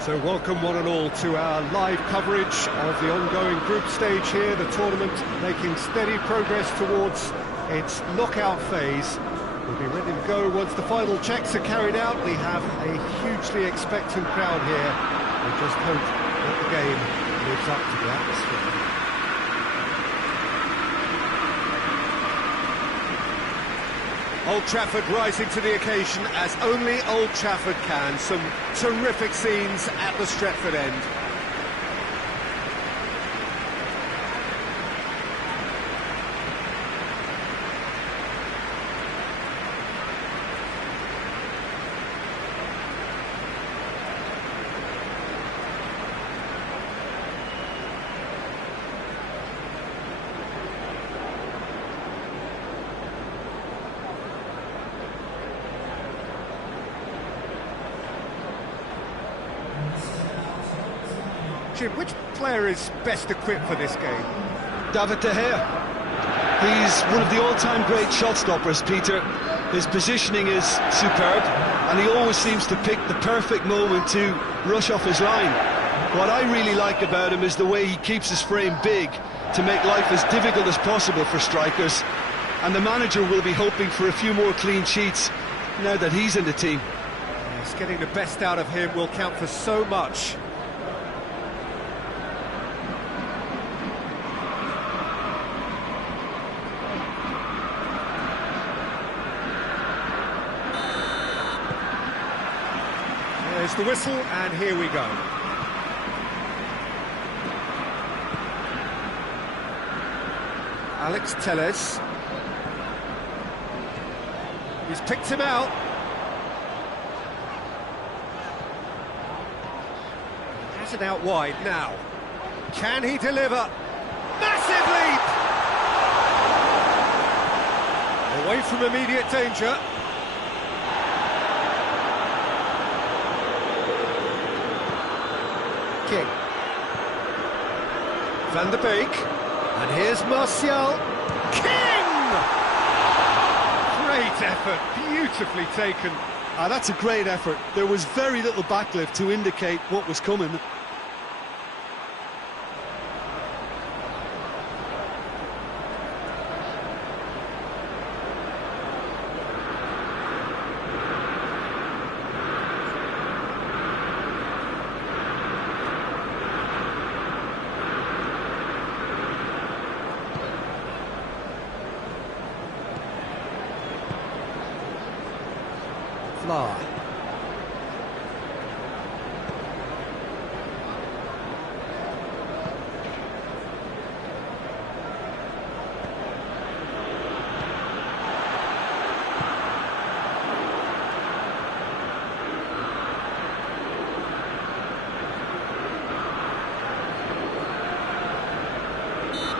So welcome one and all to our live coverage of the ongoing group stage here, the tournament making steady progress towards its knockout phase. We'll be ready to go once the final checks are carried out. We have a hugely expectant crowd here. We just hope that the game lives up to the atmosphere. Old Trafford rising to the occasion as only Old Trafford can. Some terrific scenes at the Stretford end. Jim, which player is best equipped for this game? David De Gea. He's one of the all-time great shot stoppers, Peter. His positioning is superb, and he always seems to pick the perfect moment to rush off his line. What I really like about him is the way he keeps his frame big to make life as difficult as possible for strikers, and the manager will be hoping for a few more clean sheets now that he's in the team. Yes, getting the best out of him will count for so much. There's the whistle, and here we go. Alex Telles. He's picked him out. Has it out wide now. Can he deliver? Massive leap! Away from immediate danger. King. Van der Beek. And here's Martial. King! Great effort, beautifully taken. That's a great effort. There was very little backlift to indicate what was coming. Fly.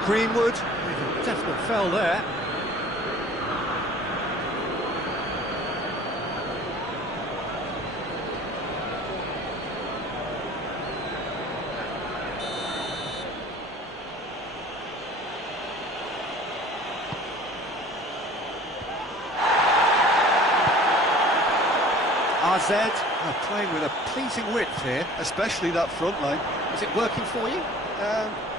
Greenwood, definite fell there. AZ are playing with a pleasing width here. Especially that front line. Is it working for you?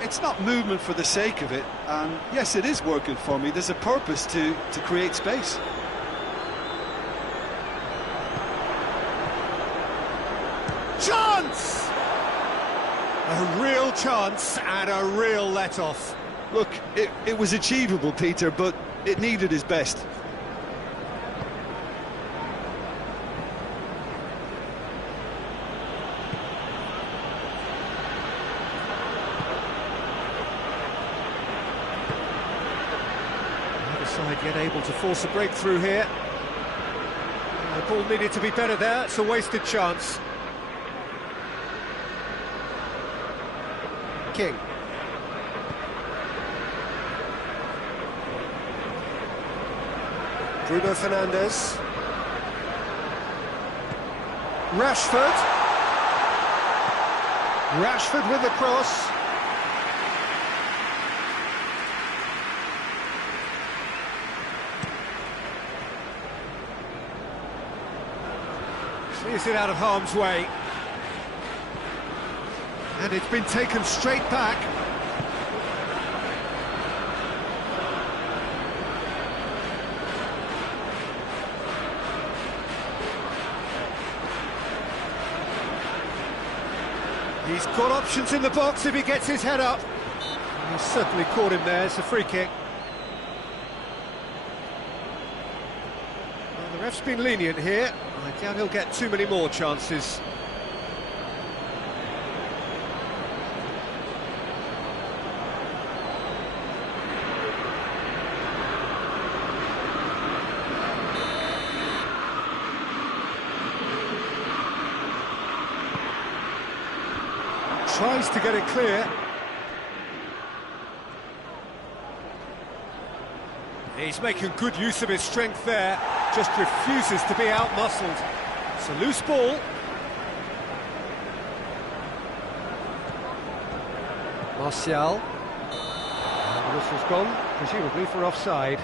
It's not movement for the sake of it, and yes, it is working for me. There's a purpose to create space. Chance! A real chance and a real let-off. Look, it was achievable, Peter, but it needed his best. Side yet able to force a breakthrough here. The ball needed to be better there. It's a wasted chance. King. Bruno Fernandes. Rashford. Rashford with the cross. Clears it out of harm's way. And it's been taken straight back. He's got options in the box if he gets his head up. He's certainly caught him there. It's a free kick. Well, the ref's been lenient here. I doubt he'll get too many more chances. Tries to get it clear. He's making good use of his strength there, just refuses to be out-muscled. It's a loose ball. Martial. And the whistle's gone, presumably for offside.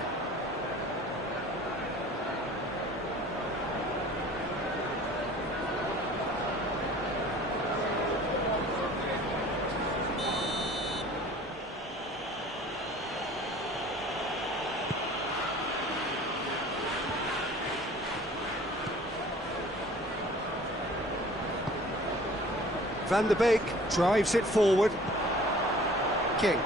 Van der Beek drives it forward. King.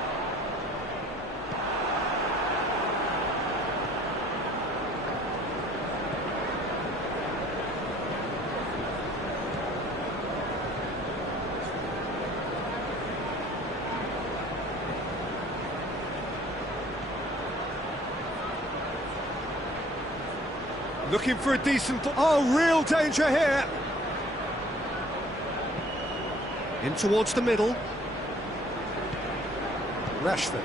Looking for a decent... Oh, real danger here! In towards the middle. Rashford.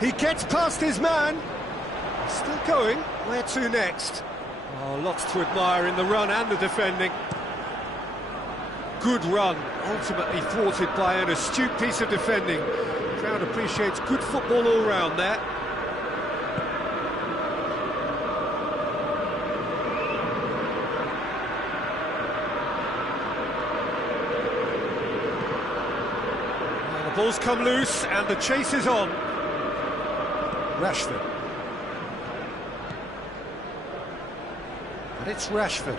He gets past his man. He's still going. Where to next? Oh, lots to admire in the run and the defending. Good run, ultimately thwarted by an astute piece of defending. The crowd appreciates good football all round there. Ball's come loose and the chase is on. Rashford. And it's Rashford.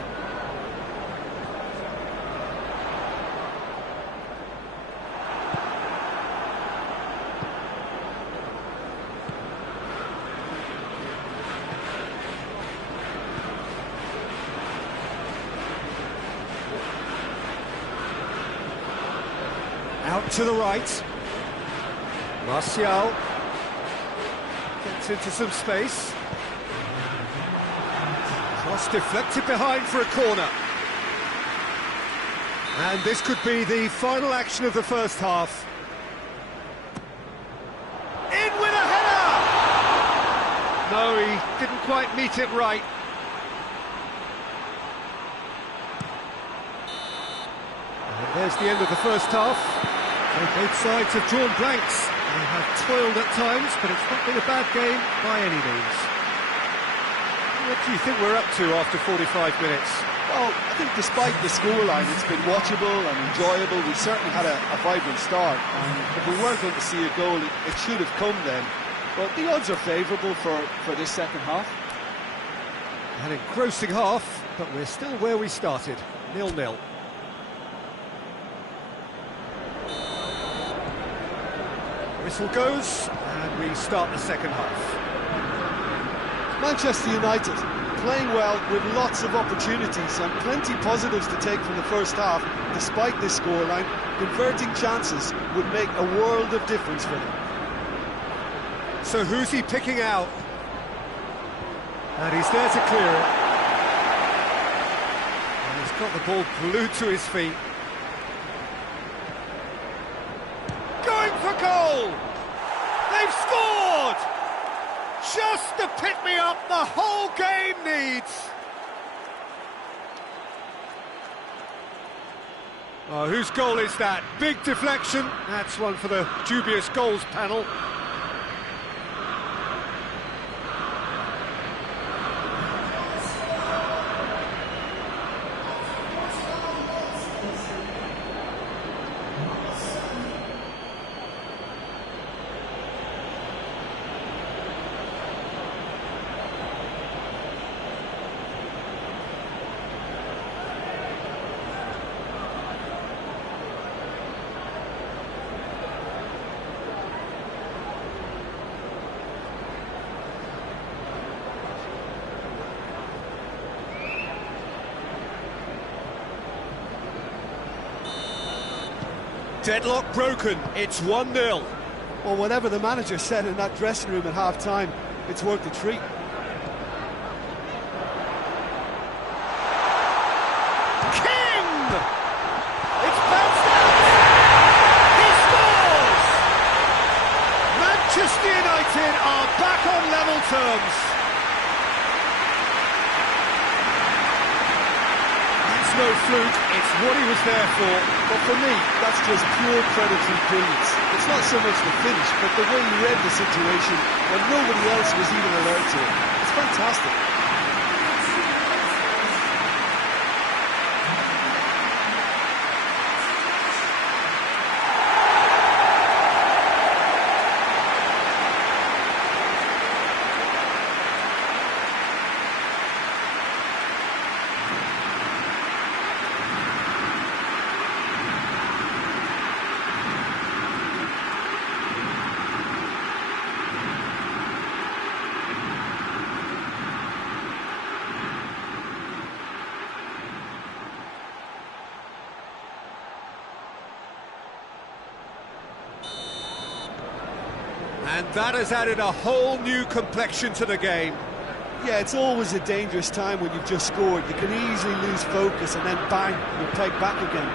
Out to the right. Martial gets into some space. Cross deflected behind for a corner. And this could be the final action of the first half. In with a header! No, he didn't quite meet it right. And there's the end of the first half. Both sides have drawn blanks. They have toiled at times, but it's not been a bad game by any means. What do you think we're up to after 45 minutes? Well, I think despite the scoreline, it's been watchable and enjoyable. We certainly had a vibrant start, and if we weren't going to see a goal, it should have come then. But the odds are favourable for this second half. An engrossing half, but we're still where we started, 0-0. Whistle goes, and we start the second half. Manchester United playing well with lots of opportunities and plenty positives to take from the first half. Despite this scoreline, converting chances would make a world of difference for them. So who's he picking out? And he's there to clear it. And he's got the ball glued to his feet. Going for goal! They've scored! Just the pick-me-up the whole game needs! Oh, whose goal is that? Big deflection. That's one for the dubious goals panel. Deadlock broken, it's 1-0. Well, whatever the manager said in that dressing room at half-time, it's worth a treat. King! It's bounced out! He scores! Manchester United are back on level terms. That's no fluke, it's what he was there for. But for me, that's just pure predatory brilliance. It's not so much the finish, but the way he read the situation when nobody else was even alert to it. It's fantastic. And that has added a whole new complexion to the game. Yeah, it's always a dangerous time when you've just scored. You can easily lose focus and then bang, you're pegged back again.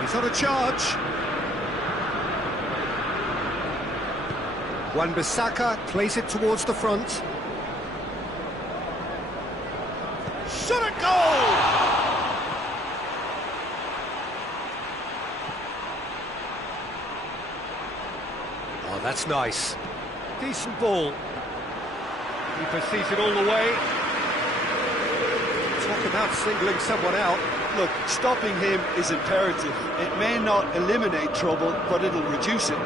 He's on a charge. Wan-Bissaka plays it towards the front. Shot at goal! Oh, that's nice. Decent ball. Keeper sees it all the way. Talk about singling someone out. Look, stopping him is imperative. It may not eliminate trouble, but it'll reduce it.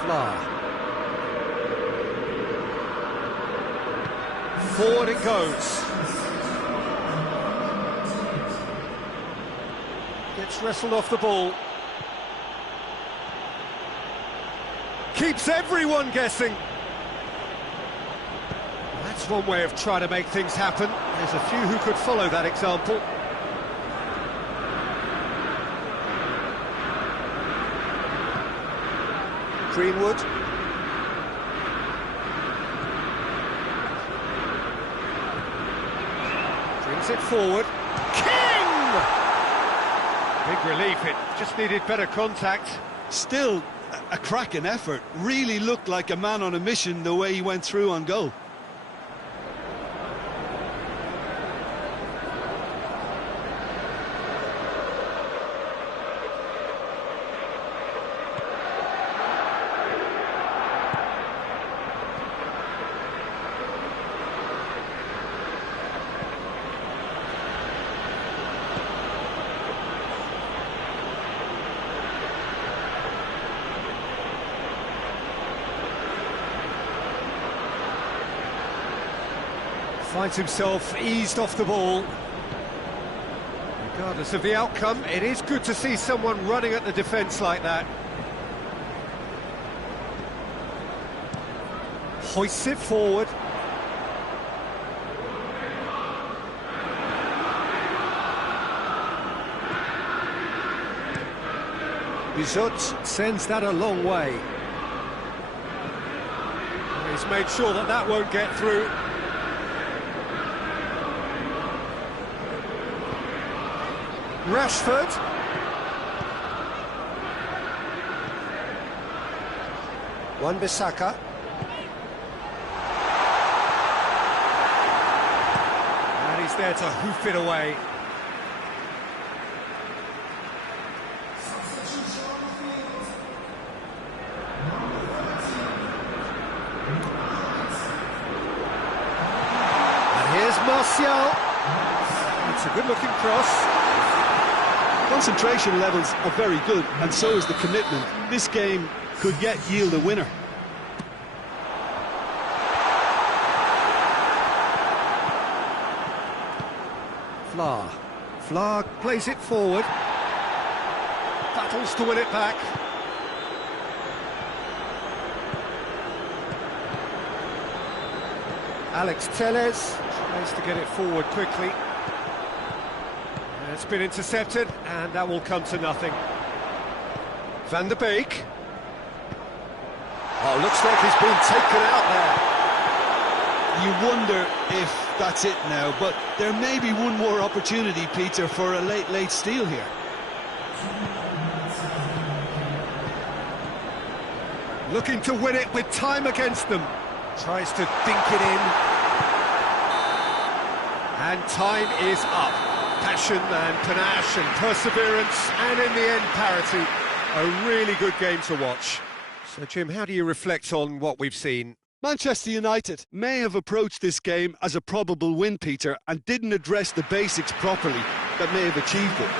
Fla. Forward it goes. Gets wrestled off the ball. Keeps everyone guessing. That's one way of trying to make things happen. There's a few who could follow that example. Greenwood. Brings it forward. King! Big relief, it just needed better contact. Still a cracking effort. Really looked like a man on a mission the way he went through on goal. Finds himself eased off the ball. Regardless of the outcome, it is good to see someone running at the defence like that. Hoists it forward. Bizot sends that a long way. He's made sure that that won't get through. Rashford. Wan-Bissaka. And he's there to hoof it away. And here's Martial. It's a good-looking cross. Concentration levels are very good, and so is the commitment. This game could yet yield a winner. Fla plays it forward. Battles to win it back. Alex Telles tries to get it forward quickly. It's been intercepted, and that will come to nothing. Van der Beek. Oh, looks like he's been taken out there. You wonder if that's it now, but there may be one more opportunity, Peter, for a late steal here. Looking to win it with time against them. Tries to dink it in. And time is up. Passion and panache and perseverance, and in the end, parity. A really good game to watch. So, Jim, how do you reflect on what we've seen? Manchester United may have approached this game as a probable win, Peter, and didn't address the basics properly that may have achieved it.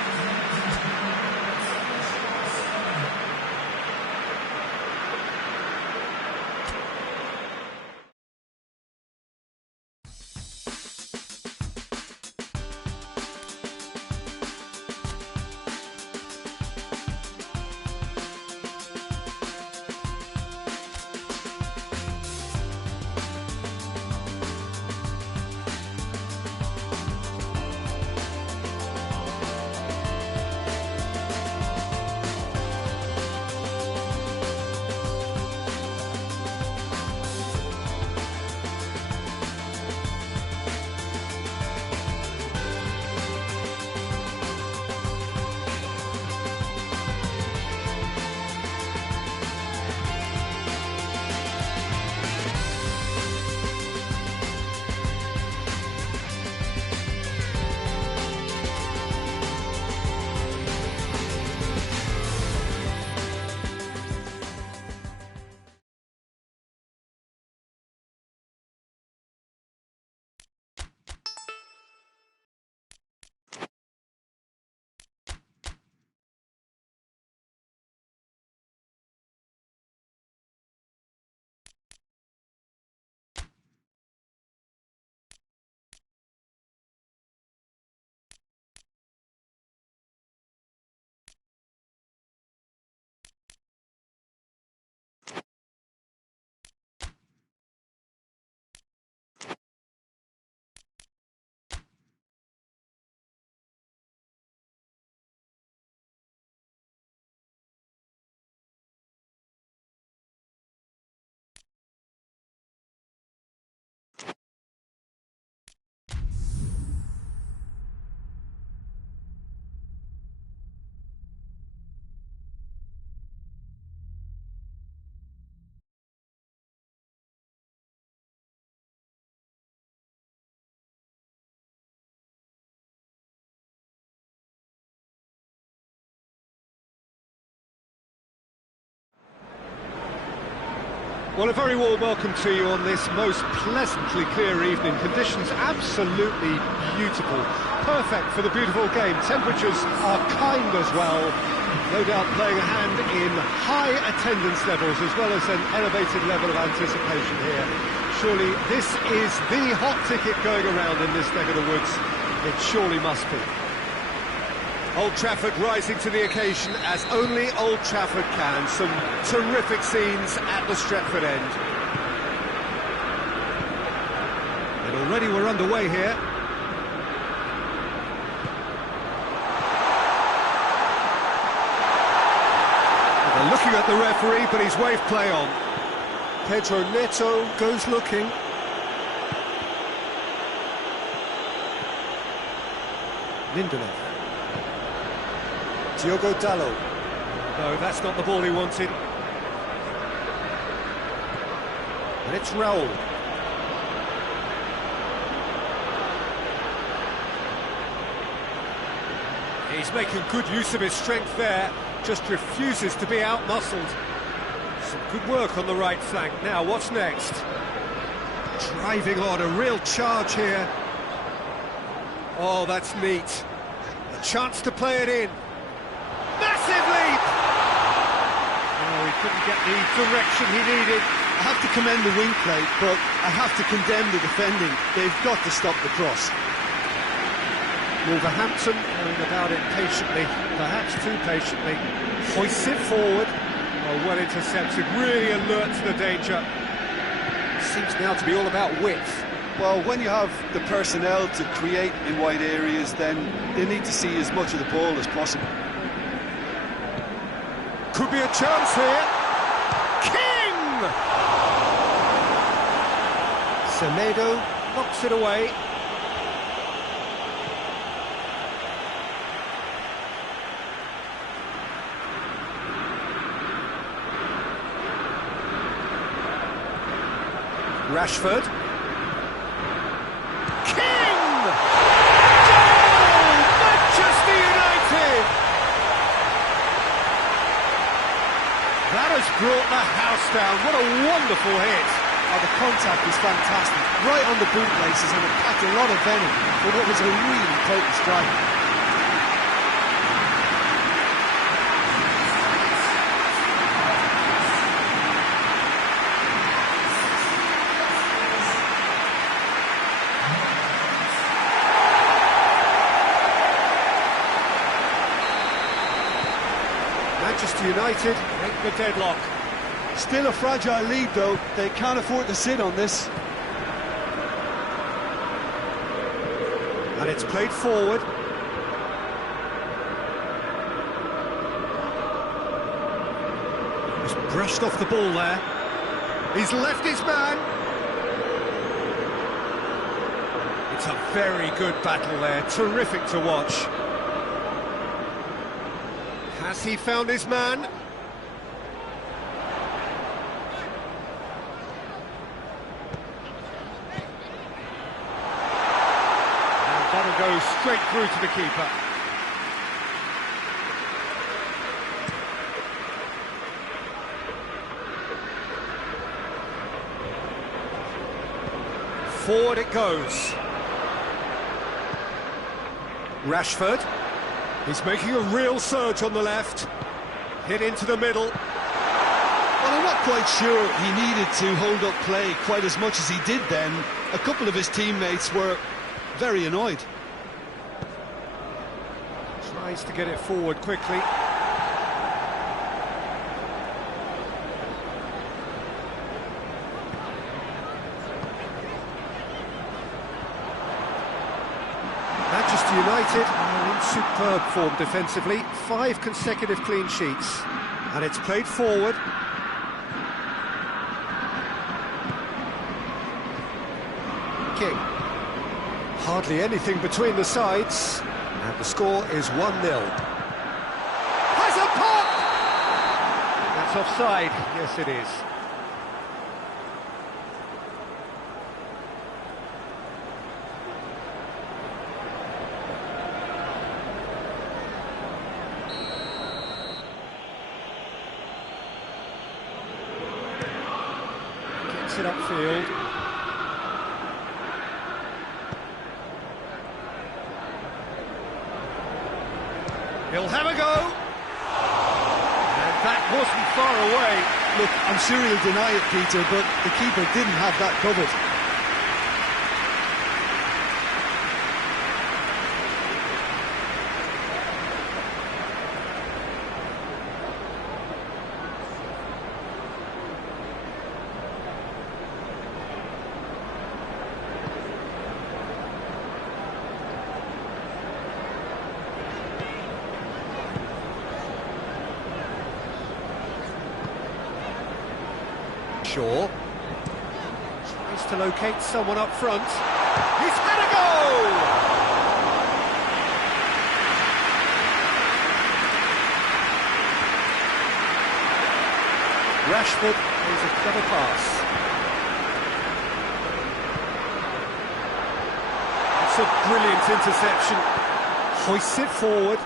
Well, a very warm welcome to you on this most pleasantly clear evening. Conditions absolutely beautiful. Perfect for the beautiful game. Temperatures are kind as well. No doubt playing a hand in high attendance levels as well as an elevated level of anticipation here. Surely this is the hot ticket going around in this neck of the woods. It surely must be. Old Trafford rising to the occasion as only Old Trafford can. Some terrific scenes at the Stretford end. And already we're underway here. And they're looking at the referee, but he's waved play on. Pedro Neto goes looking. Lindelof. Diogo Dallo. No, that's not the ball he wanted. And it's Raul. He's making good use of his strength there, just refuses to be out-muscled. Some good work on the right flank. Now, what's next? Driving on, a real charge here. Oh, that's neat. A chance to play it in. Massive leap! Oh, he couldn't get the direction he needed. I have to commend the wing play, but I have to condemn the defending. They've got to stop the cross. Wolverhampton going about it patiently, perhaps too patiently. Hoists it forward. Oh, well intercepted, really alert to the danger. Seems now to be all about width. Well, when you have the personnel to create in wide areas, then they need to see as much of the ball as possible. Could be a chance here. King! Semedo knocks it away. Rashford. King! Goal! Manchester United! That has brought the house down. What a wonderful hit. Oh, the contact was fantastic. Right on the boot laces, and it packed a lot of venom for what was a really potent strike. Manchester United break the deadlock. Still a fragile lead, though. They can't afford to sit on this. And it's played forward. He's brushed off the ball there. He's left his man. It's a very good battle there. Terrific to watch. Has he found his man? And that'll go straight through to the keeper. Forward it goes. Rashford. He's making a real surge on the left. Hit into the middle. Well, I'm not quite sure he needed to hold up play quite as much as he did then. A couple of his teammates were very annoyed. Tries to get it forward quickly. Manchester United are in superb form defensively. 5 consecutive clean sheets. And it's played forward. King. Hardly anything between the sides. And the score is 1-0. Has a pop! That's offside. Yes, it is. Gets it upfield. He'll have a go. And that wasn't far away. Look, I'm sure he'll deny it, Peter, but the keeper didn't have that covered. Shaw tries to locate someone up front. He's had a go! Rashford plays a clever pass. It's a brilliant interception. Hoists it forward.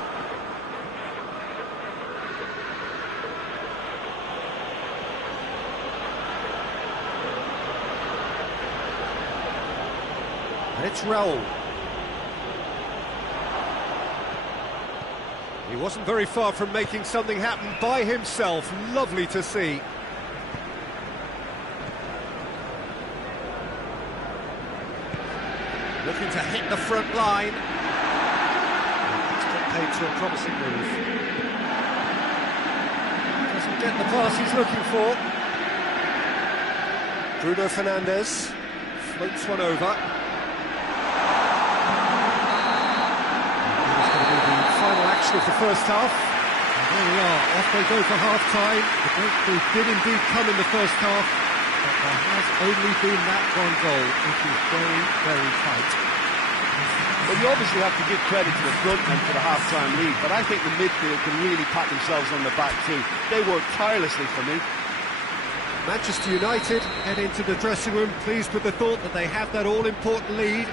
And it's Raul. He wasn't very far from making something happen by himself. Lovely to see. Looking to hit the front line. It's got paid to a promising move. Doesn't get the pass he's looking for. Bruno Fernandes. Floats one over. It's going to be the final action of the first half. And there we are, off they go for half-time. The breakthrough did indeed come in the first half, but there has only been that one goal, which is very, very tight. Well, you obviously have to give credit to the front men for the half-time lead, but I think the midfield can really pat themselves on the back too. They work tirelessly for me. Manchester United head into the dressing room, pleased with the thought that they have that all-important lead.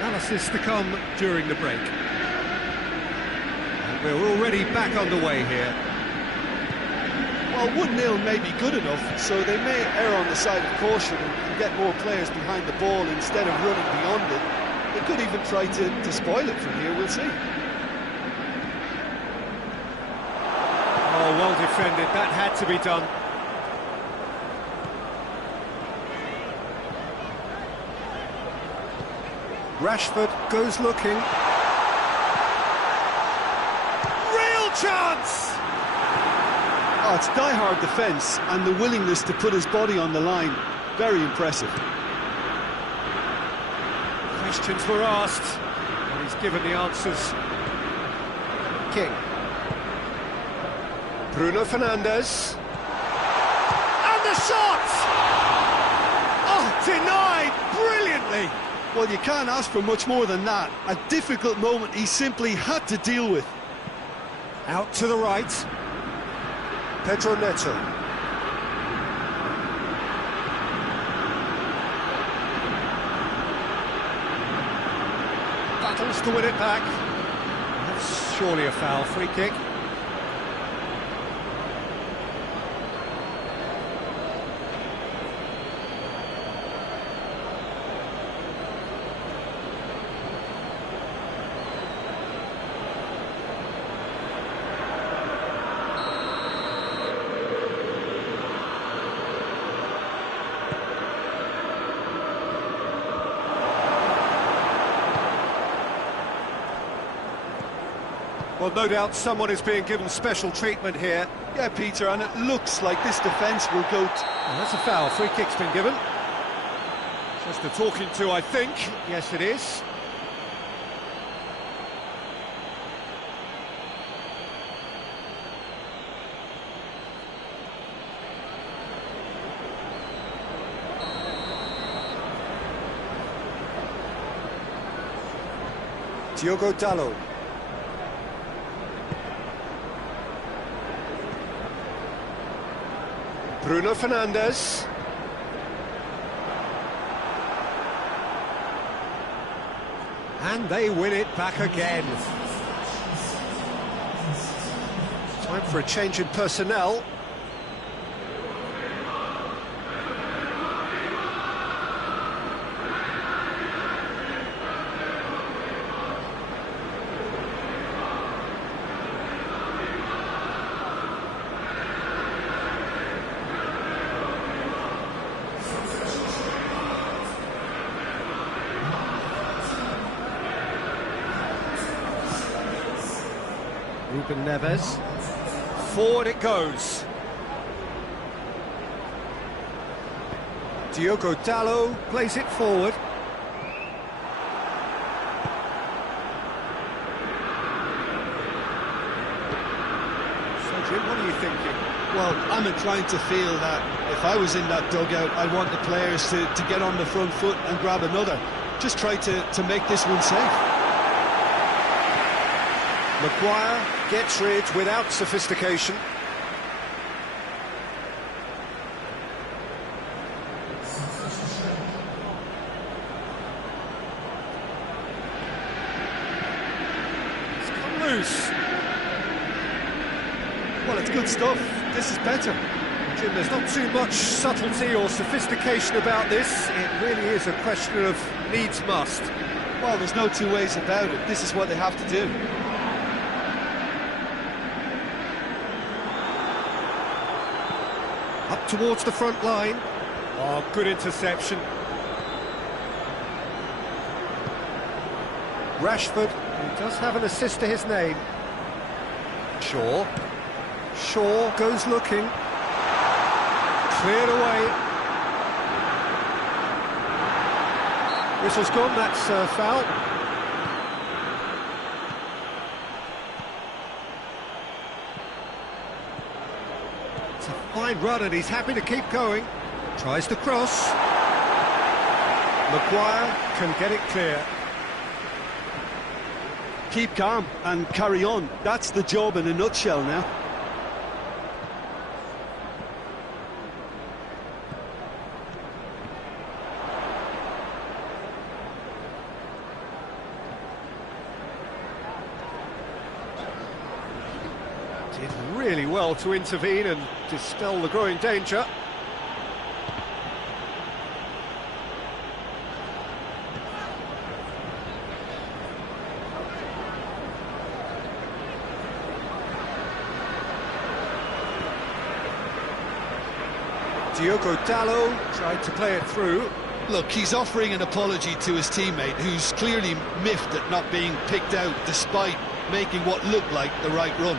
Analysis to come during the break. And we're already back underway here. Well, 1-0 may be good enough, so they may err on the side of caution and get more players behind the ball instead of running beyond it. They could even try to spoil it from here, we'll see. Oh, well defended, that had to be done. Rashford goes looking. Real chance! Oh, it's die-hard defence and the willingness to put his body on the line. Very impressive. Questions were asked, and he's given the answers. King. Bruno Fernandes. And the shot! Oh, denied brilliantly! Well, you can't ask for much more than that. A difficult moment he simply had to deal with. Out to the right. Pedro Neto. Battles to win it back. That's surely a foul, free kick. Well, no doubt someone is being given special treatment here. Yeah, Peter, and it looks like this defence will go... Oh, that's a foul. Free kick's been given. Just a talking to, I think. Yes, it is. Diogo Dalot. Bruno Fernandes. And they win it back again. Time for a change in personnel. Ruben Neves. Forward it goes. Diogo Dalot plays it forward. So Jim, what are you thinking? Well, I'm inclined to feel that if I was in that dugout, I'd want the players to get on the front foot and grab another. Just try to make this one safe. Maguire gets rid without sophistication. It's come loose. Well, it's good stuff. This is better. Jim, there's not too much subtlety or sophistication about this. It really is a question of needs must. Well, there's no two ways about it. This is what they have to do. Up towards the front line. Oh, good interception. Rashford, who does have an assist to his name. Shaw. Shaw goes looking. Cleared away. Whistle's gone, that's foul. It's a fine run and he's happy to keep going. Tries to cross. Maguire can get it clear. Keep calm and carry on. That's the job in a nutshell now. Did really well to intervene and dispel the growing danger. Diogo Dalot tried to play it through. Look, he's offering an apology to his teammate, who's clearly miffed at not being picked out despite making what looked like the right run.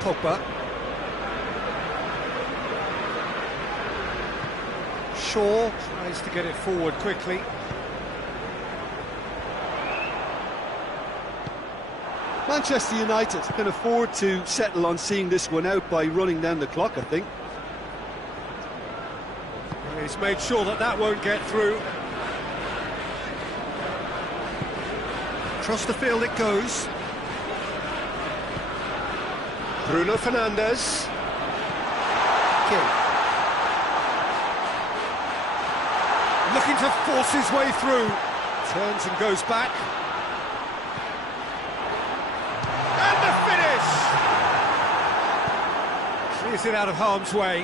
Pogba. Shaw tries to get it forward quickly. Manchester United can afford to settle on seeing this one out by running down the clock, I think. And he's made sure that that won't get through. Across the field it goes. Bruno Fernandes. King. Looking to force his way through. Turns and goes back. And the finish! Clears it out of harm's way.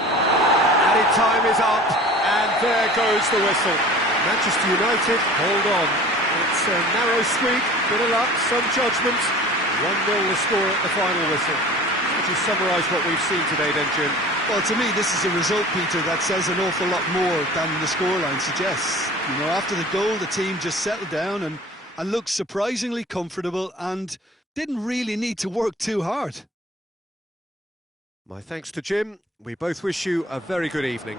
Added time is up, and there goes the whistle. Manchester United, hold on. It's a narrow squeak, bit of luck, some judgment. 1-0 the score at the final whistle. Would you summarise what we've seen today then, Jim? Well, to me, this is a result, Peter, that says an awful lot more than the scoreline suggests. You know, after the goal, the team just settled down and looked surprisingly comfortable and didn't really need to work too hard. My thanks to Jim. We both wish you a very good evening.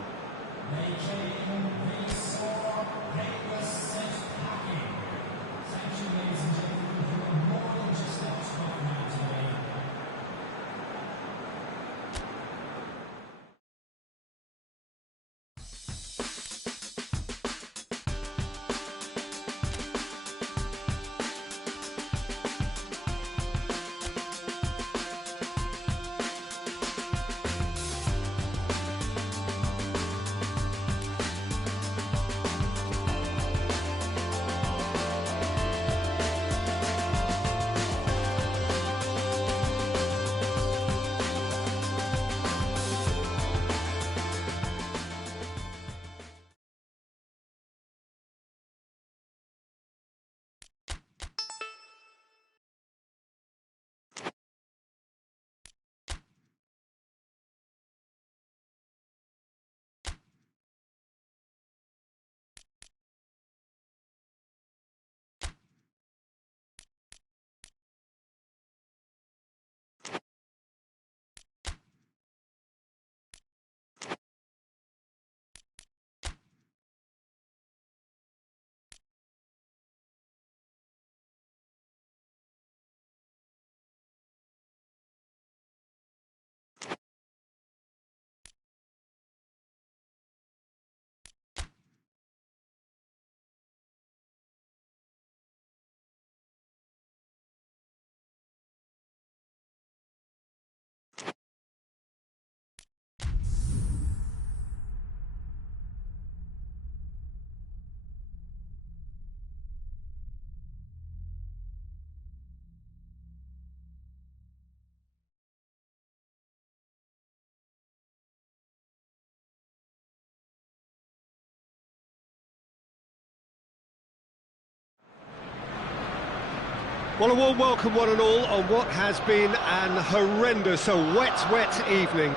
Well, a warm welcome one and all on what has been an horrendous, a wet evening.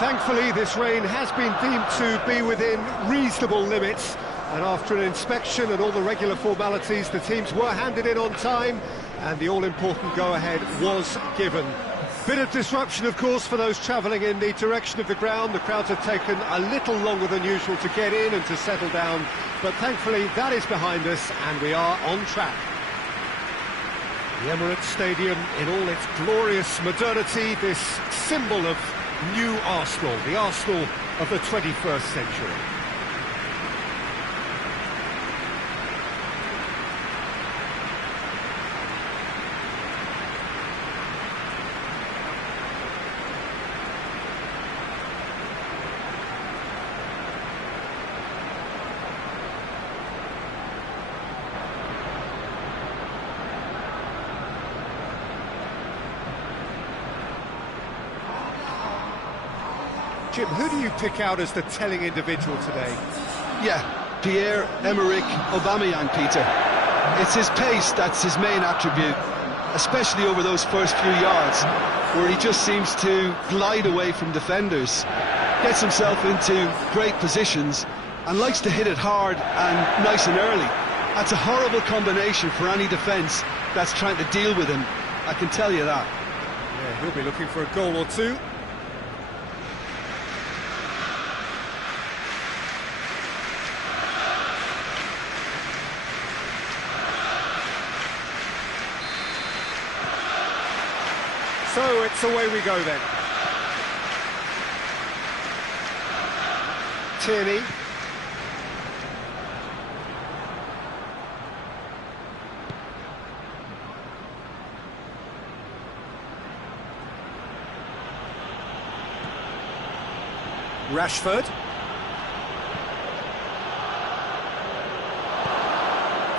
Thankfully, this rain has been deemed to be within reasonable limits, and after an inspection and all the regular formalities, the teams were handed in on time, and the all-important go-ahead was given. Bit of disruption, of course, for those travelling in the direction of the ground. The crowds have taken a little longer than usual to get in and to settle down, but thankfully that is behind us and we are on track. The Emirates Stadium in all its glorious modernity, this symbol of new Arsenal, the Arsenal of the 21st century. Jim, who do you pick out as the telling individual today? Yeah, Pierre-Emerick Aubameyang, Peter. It's his pace that's his main attribute, especially over those first few yards, where he just seems to glide away from defenders, gets himself into great positions, and likes to hit it hard and nice and early. That's a horrible combination for any defence that's trying to deal with him, I can tell you that. Yeah, he'll be looking for a goal or two. So it's away we go then. Tierney. Rashford.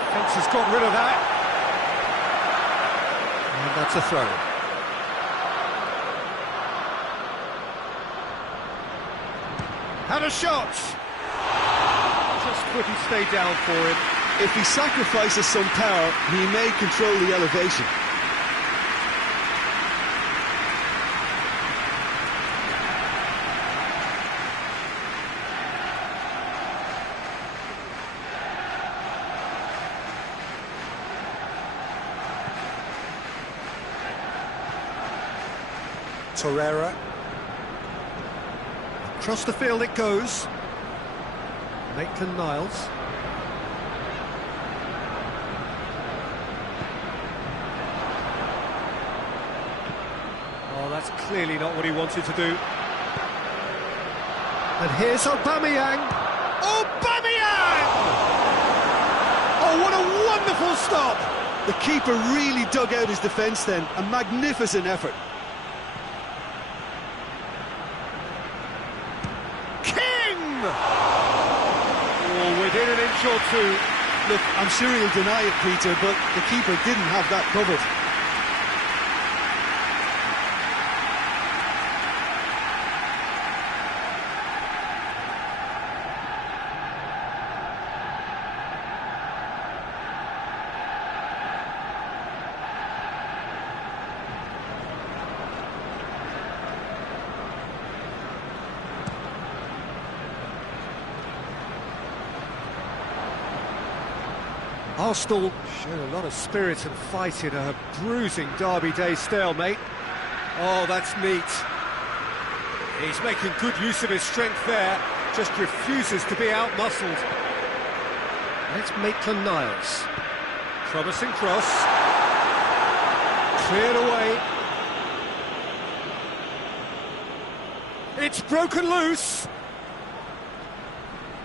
Fence has got rid of that. And that's a throw. Had a shot! Just couldn't stay down for him. If he sacrifices some power, he may control the elevation. Torreira. Across the field it goes. Maitland-Niles. Oh, that's clearly not what he wanted to do. And here's Aubameyang. Aubameyang! Oh, what a wonderful stop! The keeper really dug out his defence then. A magnificent effort. Oh, within an inch or two. Look, I'm sure he'll deny it, Peter, but the keeper didn't have that covered. Arsenal showed a lot of spirit and fight in a bruising Derby Day stalemate. Oh, that's neat. He's making good use of his strength there, just refuses to be out-muscled. Let's Maitland-Niles. Promising cross. Cleared away. It's broken loose.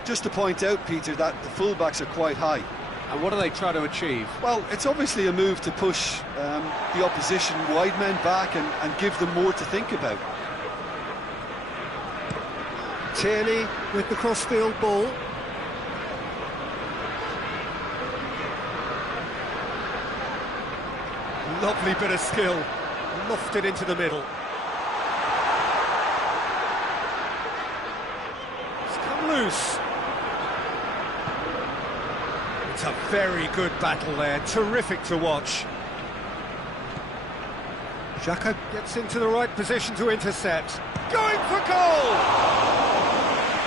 Just to point out, Peter, that the fullbacks are quite high. And what do they try to achieve? Well, it's obviously a move to push the opposition wide men back and give them more to think about. Tierney with the cross-field ball. Lovely bit of skill. Lofted into the middle. It's come loose. It's a very good battle there, terrific to watch. Xhaka gets into the right position to intercept. Going for goal!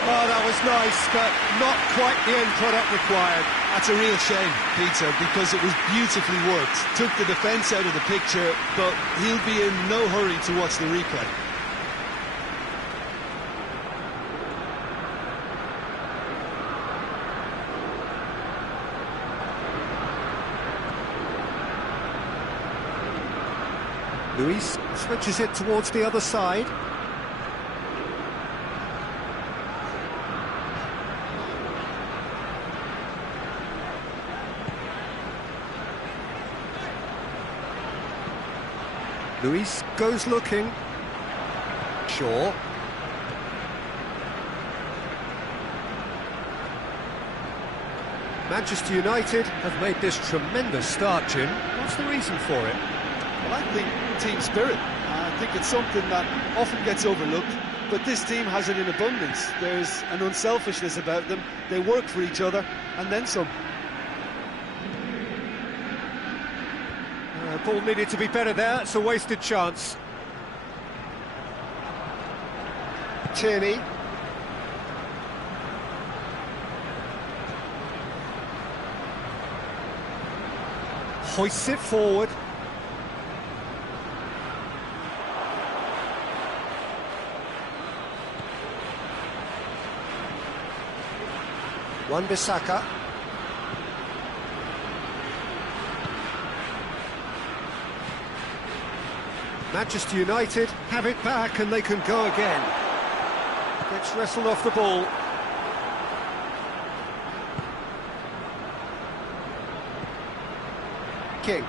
Oh, that was nice, but not quite the end product required. That's a real shame, Peter, because it was beautifully worked. Took the defence out of the picture, but he'll be in no hurry to watch the replay. Luis switches it towards the other side. Luis goes looking. Shaw. Manchester United have made this tremendous start, Jim. What's the reason for it? Well, I think team spirit. I think it's something that often gets overlooked, but this team has it in abundance. There's an unselfishness about them. They work for each other, and then some. Ball needed to be better there. It's a wasted chance. Tierney. Hoists it forward. Wan-Bissaka. Manchester United have it back and they can go again. Gets wrestled off the ball. King.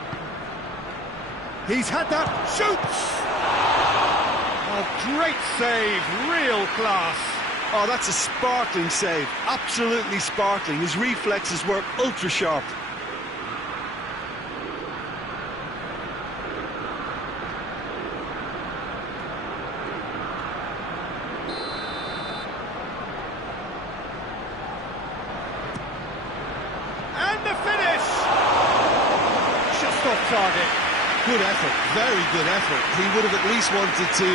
He's had that. Shoots! Oh, great save, real class. Oh, that's a sparkling save. Absolutely sparkling. His reflexes were ultra sharp. Target. Good effort, very good effort. He would have at least wanted to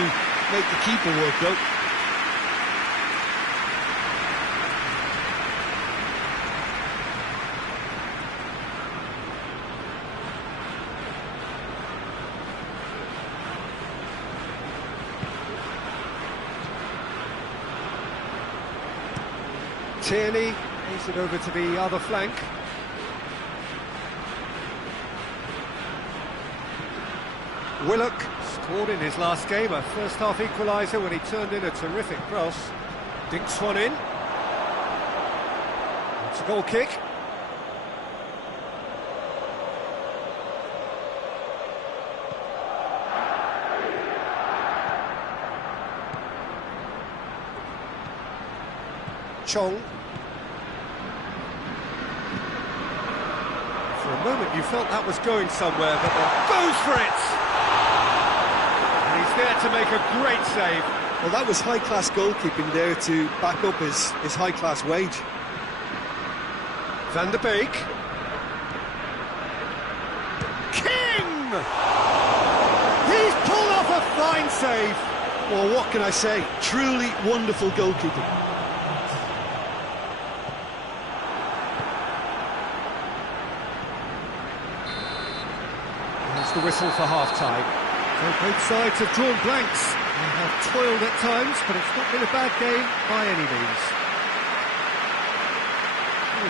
make the keeper work though. Tierney moves it over to the other flank. Willock scored in his last game, a first-half equaliser when he turned in a terrific cross. Dinks one in. It's a goal kick. Chong. For a moment you felt that was going somewhere, but then goes for it! He's there to make a great save. Well, that was high-class goalkeeping there to back up his high-class wage. Van der Beek. King! He's pulled off a fine save. Well, what can I say? Truly wonderful goalkeeping. There's the whistle for half-time. So both sides have drawn blanks. They have toiled at times, but it's not been a bad game by any means.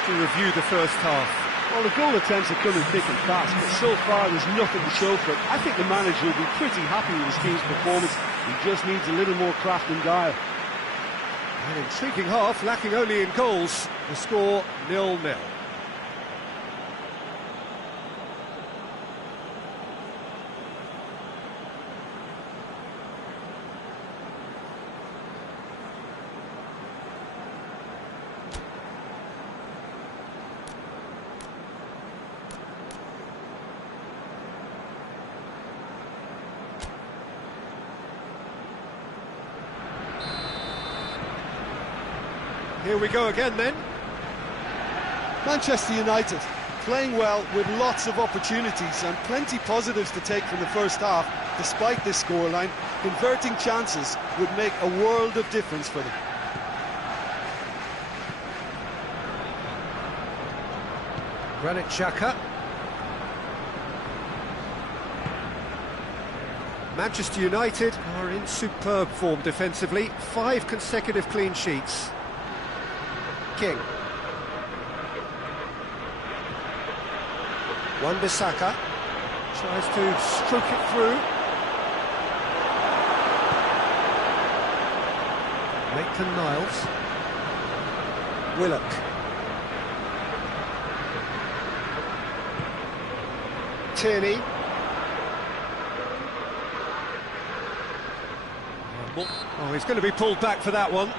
To review the first half. Well, the goal attempts are coming thick and fast, but so far there's nothing to show for it. I think the manager will be pretty happy with his team's performance. He just needs a little more craft and guile. An intriguing half, lacking only in goals. The score 0-0. Here we go again then. Manchester United playing well with lots of opportunities and plenty positives to take from the first half. Despite this scoreline, converting chances would make a world of difference for them. Granit Xhaka. Manchester United are in superb form defensively. 5 consecutive clean sheets. King. Wan-Bissaka tries to stroke it through. Maitland-Niles. Willock. Tierney. Oh, he's going to be pulled back for that one.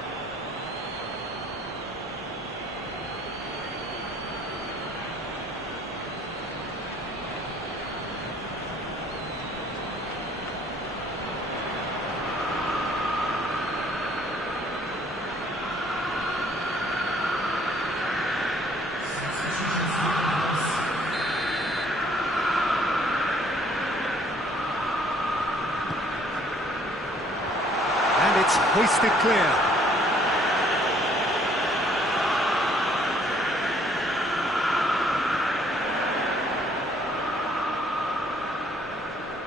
It's hoisted clear.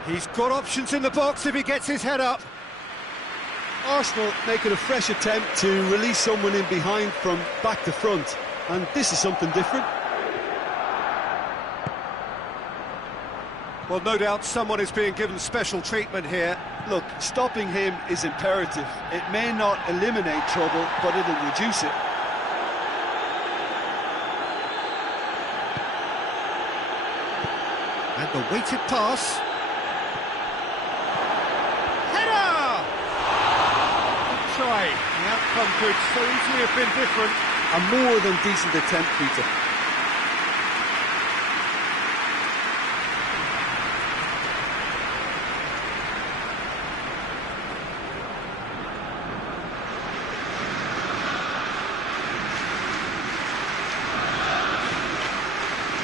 He's got options in the box if he gets his head up. Arsenal making a fresh attempt to release someone in behind from back to front, and this is something different. Well, no doubt someone is being given special treatment here. Look, stopping him is imperative. It may not eliminate trouble, but it'll reduce it. And the weighted pass. Header! Good try. The outcome could so easily have been different. A more than decent attempt, Peter.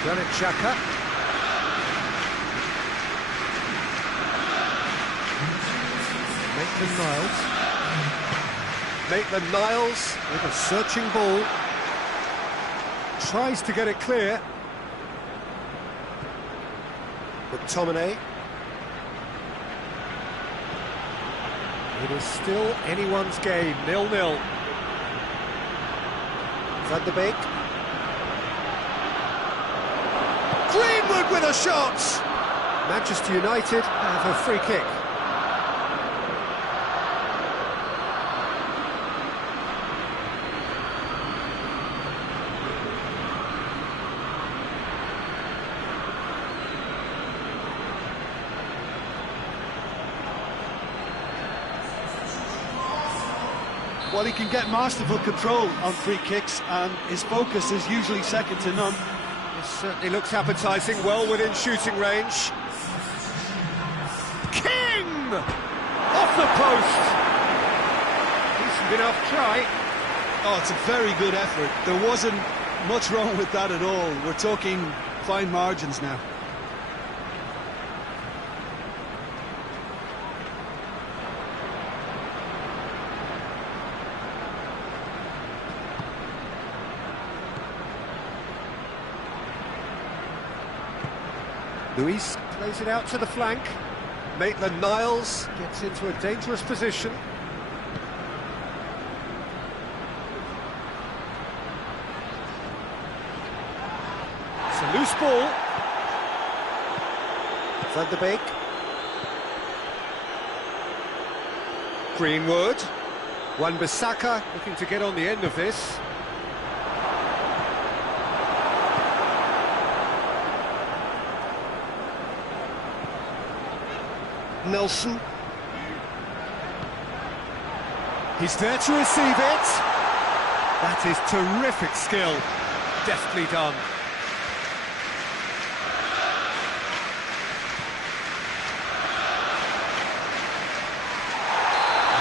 Granit Xhaka. Maitland-Niles. Maitland-Niles with a searching ball. Tries to get it clear. McTominay. It is still anyone's game, 0-0. Van de Beek. Greenwood with a shot! Manchester United have a free kick. Well, he can get masterful control on free kicks, and his focus is usually second to none. It certainly looks appetising, well within shooting range. King! Off the post! Decent enough try. Oh, it's a very good effort. There wasn't much wrong with that at all. We're talking fine margins now. Luis plays it out to the flank. Maitland-Niles gets into a dangerous position. It's a loose ball. Van de Beek. Greenwood. Wan-Bissaka looking to get on the end of this. Nelson. He's there to receive it. That is terrific skill. Deftly done.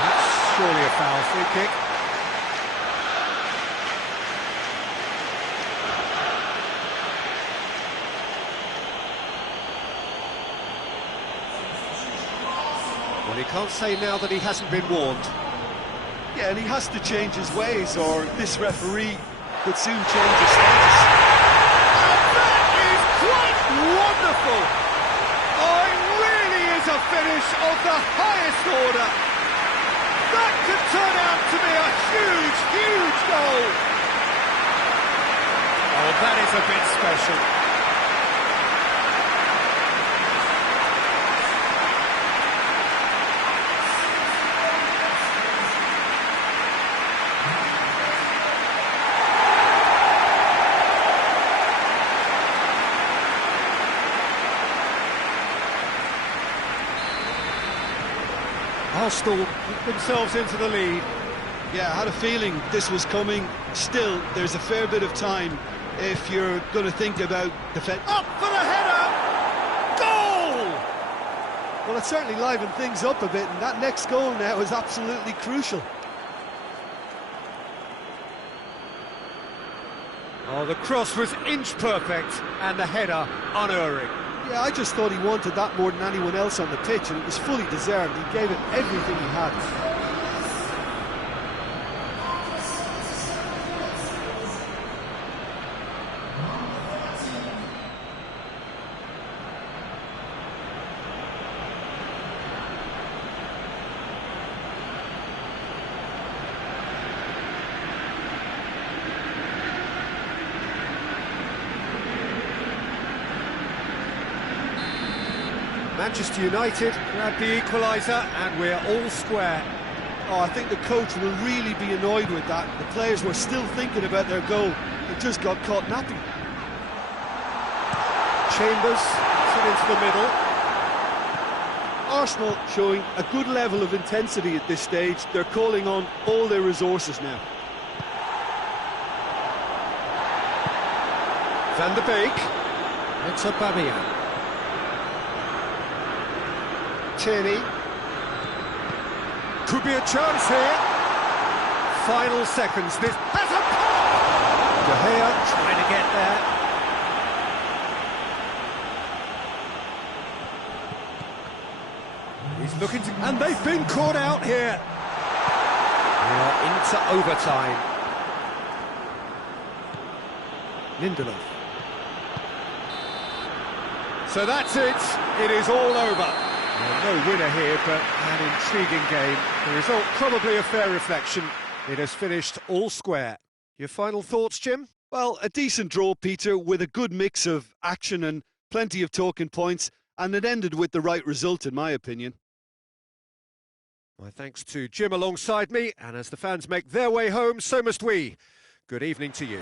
That's surely a foul. Free kick. Well, he can't say now that he hasn't been warned. Yeah, and he has to change his ways, or this referee could soon change his status. And that the highest order. That could turn out to be a huge, huge goal. Oh, that is a bit special. Arsenal put themselves into the lead. Yeah, I had a feeling this was coming. Still, there's a fair bit of time if you're going to think about defence. Up for the header! Goal! Well, it certainly livened things up a bit, and that next goal now is absolutely crucial. Oh, the cross was inch perfect, and the header unerring. Yeah, I just thought he wanted that more than anyone else on the pitch, and it was fully deserved. He gave it everything he had. Manchester United grab the equaliser, and we're all square. Oh, I think the coach will really be annoyed with that. The players were still thinking about their goal. They just got caught napping. Chambers sit into the middle. Arsenal showing a good level of intensity at this stage. They're calling on all their resources now. Van der Beek. It's Aubameyang. Tierney. Could be a chance here. Final seconds. This has a pop! De Gea trying to get there. He's looking to... And they've been caught out here. We are into overtime. Lindelof. So that's it. It is all over. Well, no winner here, but an intriguing game. The result probably a fair reflection. It has finished all square. Your final thoughts, Jim? Well, a decent draw, Peter, with a good mix of action and plenty of talking points, and it ended with the right result, in my opinion. My thanks to Jim alongside me, and as the fans make their way home, so must we. Good evening to you.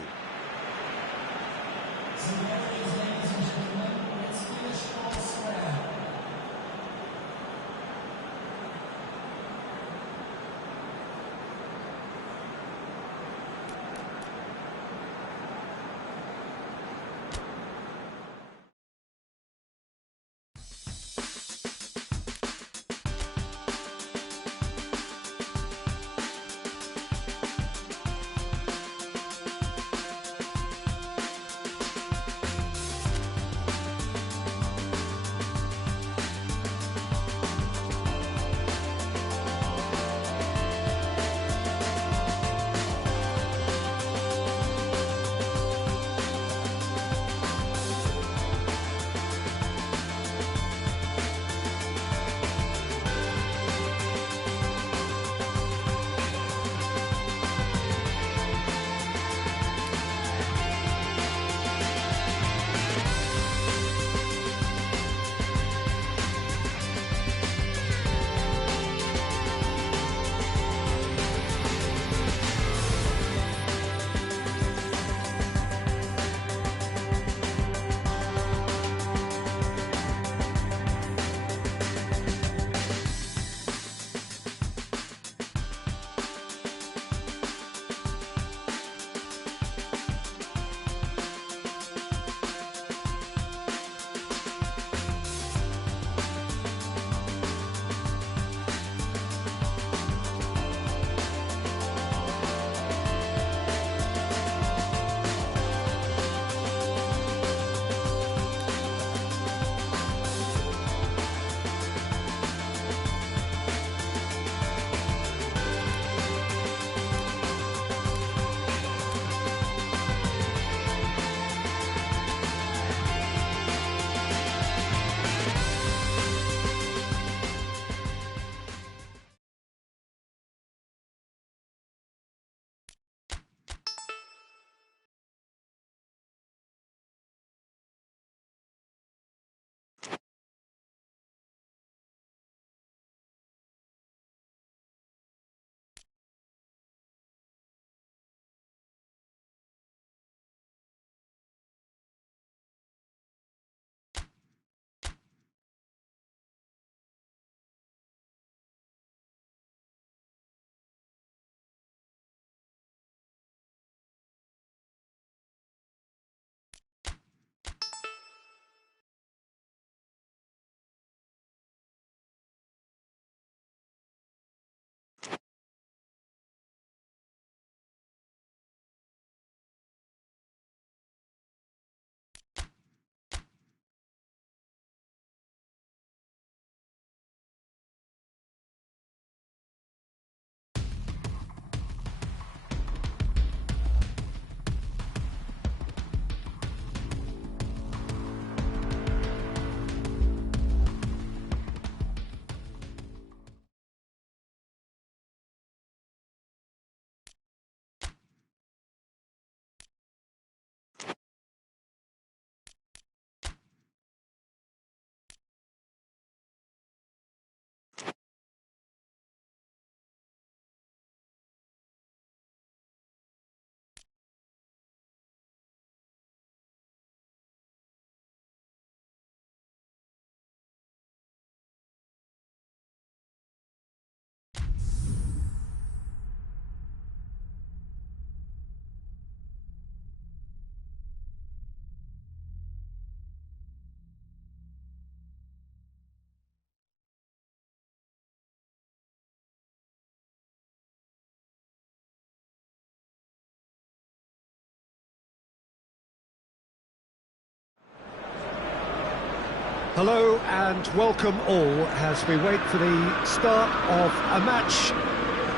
Hello and welcome all as we wait for the start of a match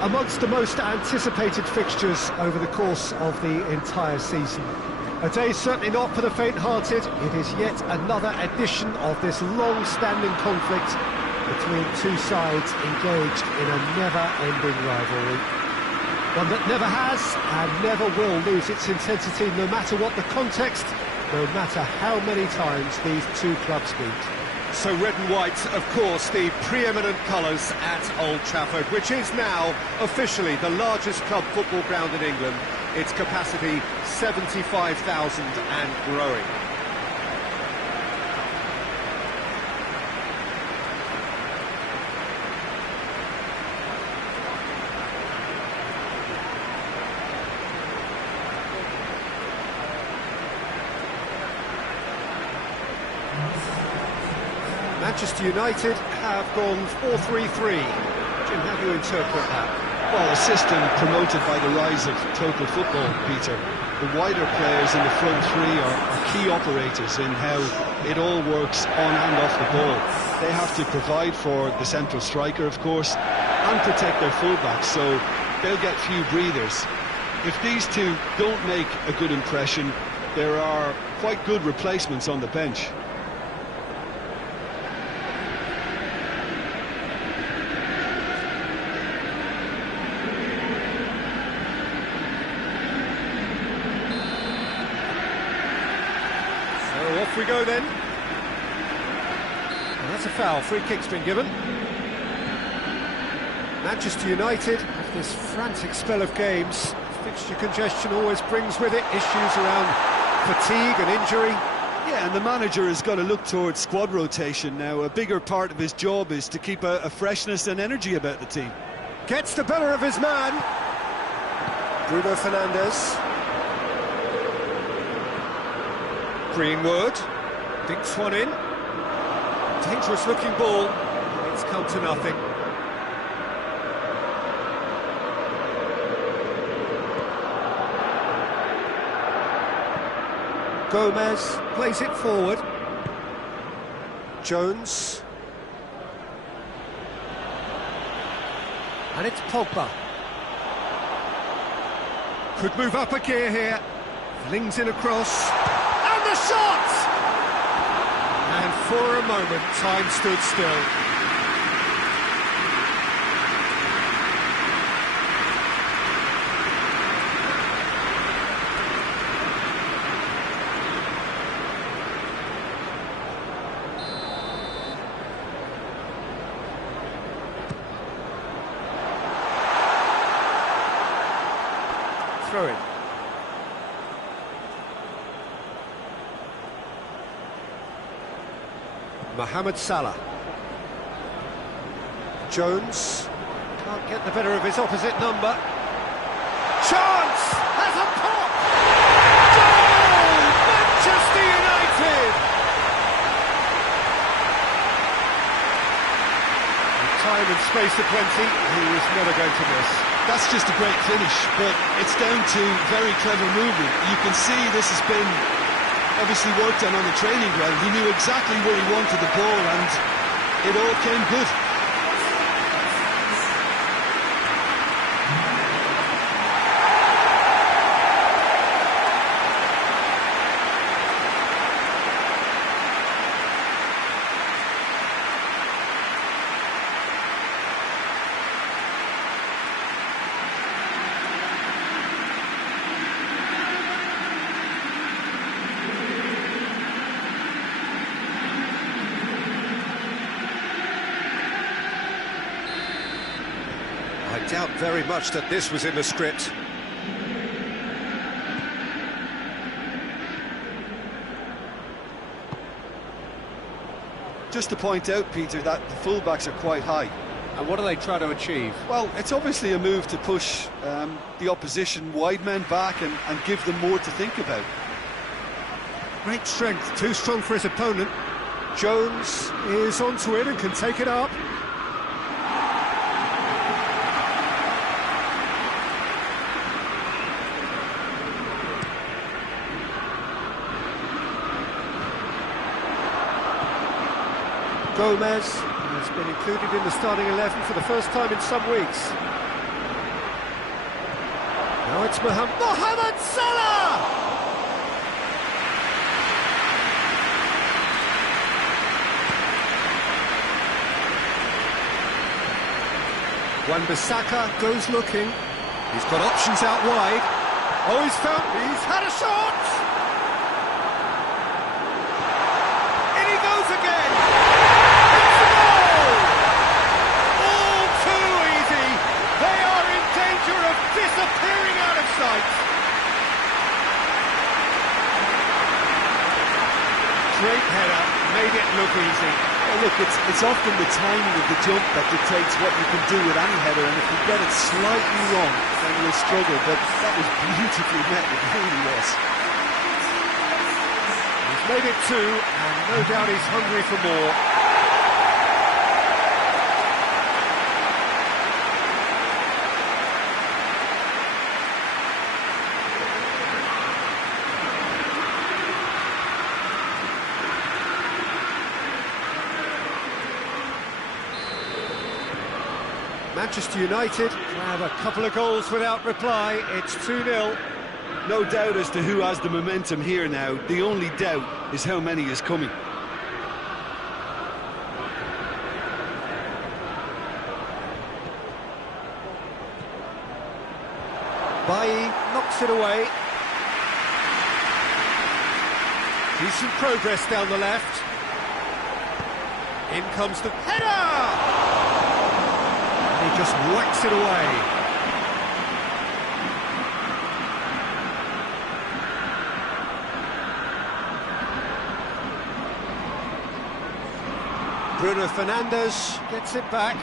amongst the most anticipated fixtures over the course of the entire season. A day certainly not for the faint-hearted. It is yet another edition of this long-standing conflict between two sides engaged in a never-ending rivalry. One that never has and never will lose its intensity, no matter what the context, no matter how many times these two clubs meet. So red and white, of course, the preeminent colours at Old Trafford, which is now officially the largest club football ground in England. Its capacity 75,000 and growing. Manchester United have gone 4-3-3. Jim, how do you interpret that? Well, a system promoted by the rise of total football, Peter. The wider players in the front three are key operators in how it all works on and off the ball. They have to provide for the central striker, of course, and protect their fullbacks, so they'll get few breathers. If these two don't make a good impression, there are quite good replacements on the bench. Off we go then. Well, that's a foul. Free kick's been given. Manchester United, after this frantic spell of games, fixture congestion always brings with it issues around fatigue and injury. Yeah, and the manager has got to look towards squad rotation now. A bigger part of his job is to keep a freshness and energy about the team. Gets the better of his man. Bruno Fernandes. Greenwood dinks one in. Dangerous looking ball. It's come to nothing. Gomez plays it forward. Jones. And it's Pogba. Could move up a gear here. Flings in across. And the shot! And for a moment, time stood still. Throw in. Mohamed Salah. Jones can't get the better of his opposite number. Chance! Has a pop! Goal! Manchester United! With time and space aplenty, he was never going to miss. That's just a great finish, but it's down to very clever movement. You can see this has been obviously worked on the training ground. He knew exactly where he wanted the ball and it all came good. I doubt very much that this was in the script. Just to point out, Peter, that the fullbacks are quite high. And what do they try to achieve? Well, it's obviously a move to push the opposition wide men back and give them more to think about. Great strength, too strong for his opponent. Jones is onto it and can take it up. Gomez has been included in the starting 11 for the first time in some weeks. Now it's Mohamed Salah! Wan-Bissaka goes looking. He's got options out wide. Oh, he's had a shot! In he goes again! It's a goal! All too easy. They are in danger of disappearing out of sight. Great header, made it look easy. Well, look, it's often the timing of the jump that dictates what you can do with any header, and if you get it slightly wrong, then you'll struggle, but that was beautifully met, it really was. He's made it two, and no doubt he's hungry for more. Manchester United have a couple of goals without reply. It's 2-0. No doubt as to who has the momentum here now. The only doubt is how many is coming. Bailly knocks it away. Decent progress down the left. In comes the header! He just whacks it away. Bruno Fernandes gets it back.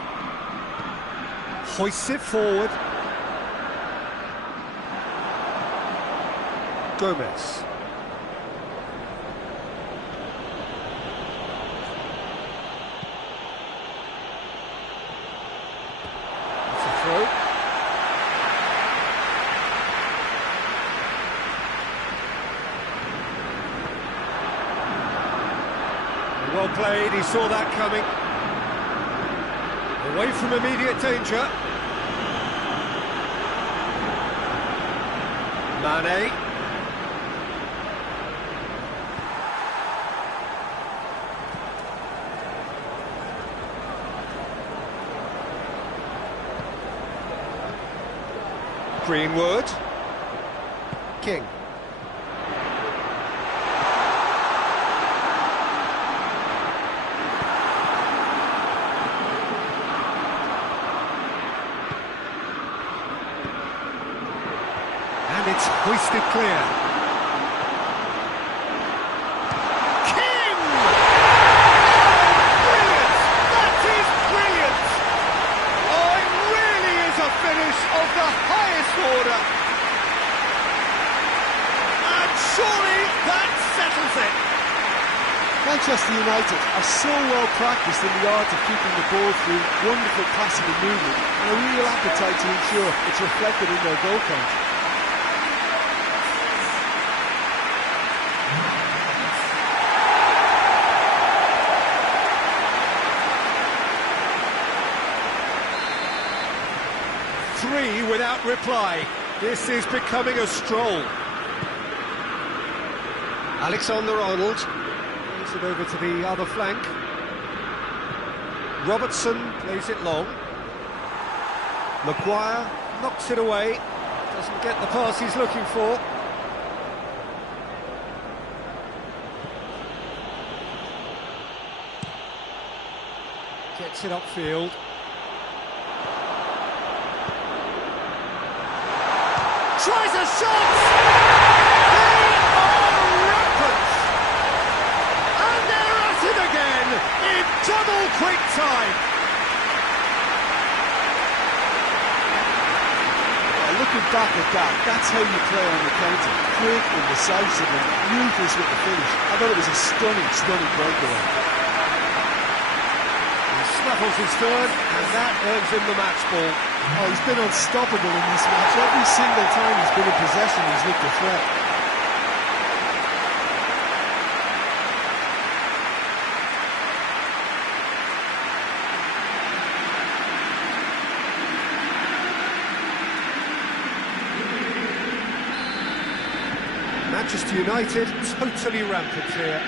Hoists it forward. Gomez. Well played, he saw that coming. Away from immediate danger. Mane. Greenwood. King. And it's hoisted clear. King! Oh, brilliant! That is brilliant! Oh, it really is a finish of the highest order. And surely that settles it. Manchester United are so well practiced in the art of keeping the ball through, wonderful passing and movement, and a real appetite to ensure it's reflected in their goal count. Three without reply. This is becoming a stroll. Alexander-Arnold plays it over to the other flank. Robertson plays it long. Maguire knocks it away. Doesn't get the pass he's looking for. Gets it upfield. Tries a shot! They are rampant! And they're at it again in double quick time! Looking back at that, that's how you play on the counter. Quick and decisive and ruthless with the finish. I thought it was a stunning breakaway. He snaffles his third, and that earns him the match ball. Oh, he's been unstoppable in this match. Every single time he's been in possession, he's looked a threat. Manchester United totally rampant here.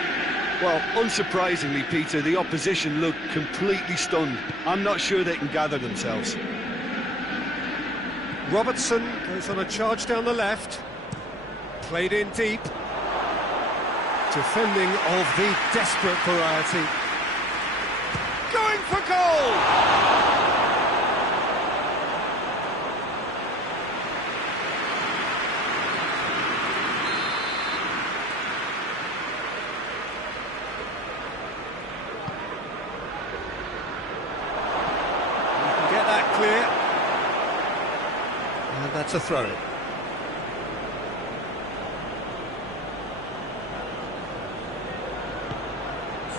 Well, unsurprisingly, Peter, the opposition look completely stunned. I'm not sure they can gather themselves. Robertson goes on a charge down the left. Played in deep. Defending of the desperate variety. Going for goal! You can get that clear. And that's a throw.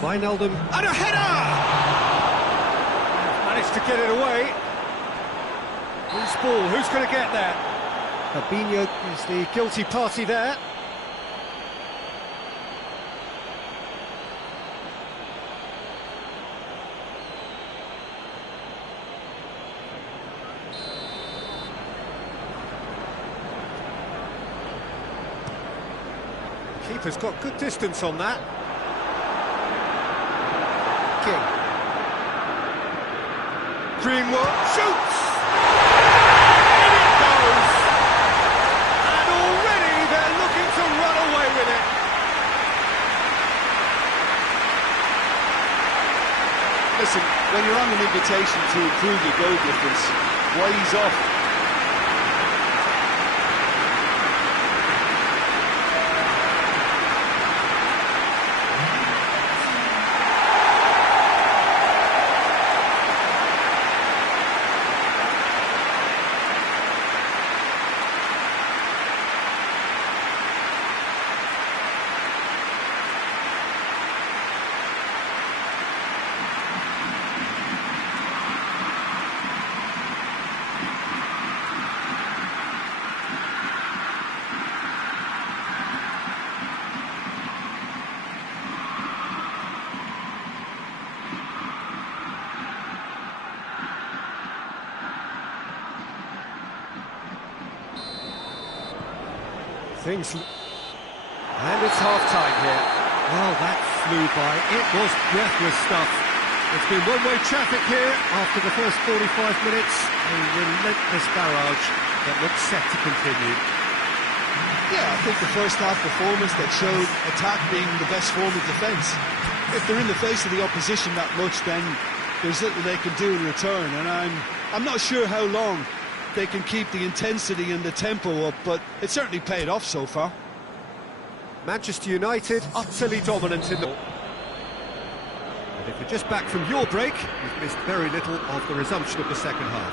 Wijnaldum, and a header! Managed to get it away. Loose ball, who's going to get there? Fabinho is the guilty party there. Keeper's got good distance on that. King. Greenwood shoots! In it goes! And already they're looking to run away with it. Listen, when you're on an invitation to improve your goal difference, why ease off? And it's half-time here. Well, that flew by. It was breathless stuff. It's been one-way traffic here after the first 45 minutes. A relentless barrage that looks set to continue. Yeah, I think the first half performance that showed attack being the best form of defence. If they're in the face of the opposition that much, then there's little they can do in return, and I'm not sure how long they can keep the intensity and the tempo up, but it certainly paid off so far. Manchester United utterly dominant in the... And if you're just back from your break, you've missed very little of the resumption of the second half.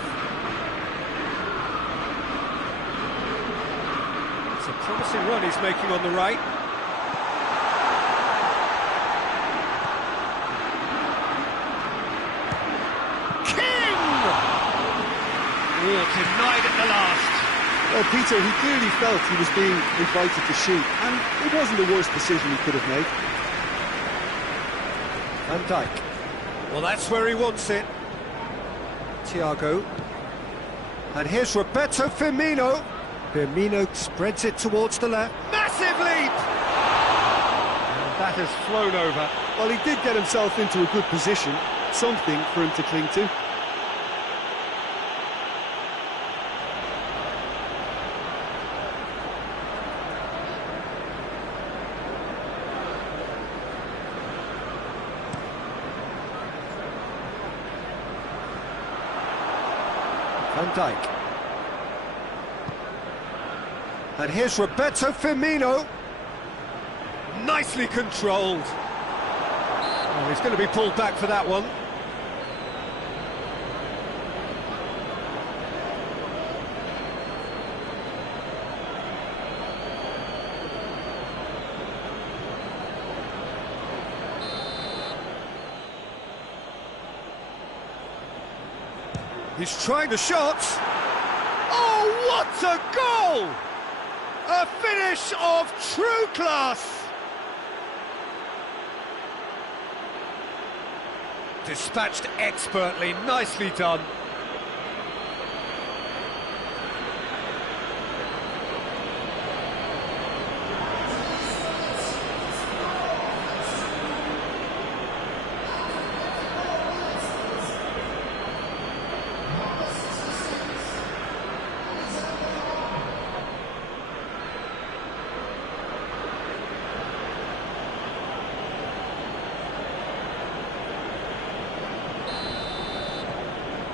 It's a promising run he's making on the right. Denied at the last. Well, Peter, he clearly felt he was being invited to shoot, and it wasn't the worst decision he could have made. Van Dijk. Well, that's where he wants it. Thiago. And here's Roberto Firmino. Firmino spreads it towards the left. Massive leap! And that has flown over. Well, he did get himself into a good position, something for him to cling to. Van Dijk. And here's Roberto Firmino. Nicely controlled. Oh, he's going to be pulled back for that one. He's trying the shot. Oh, what a goal! A finish of true class. Dispatched expertly, nicely done.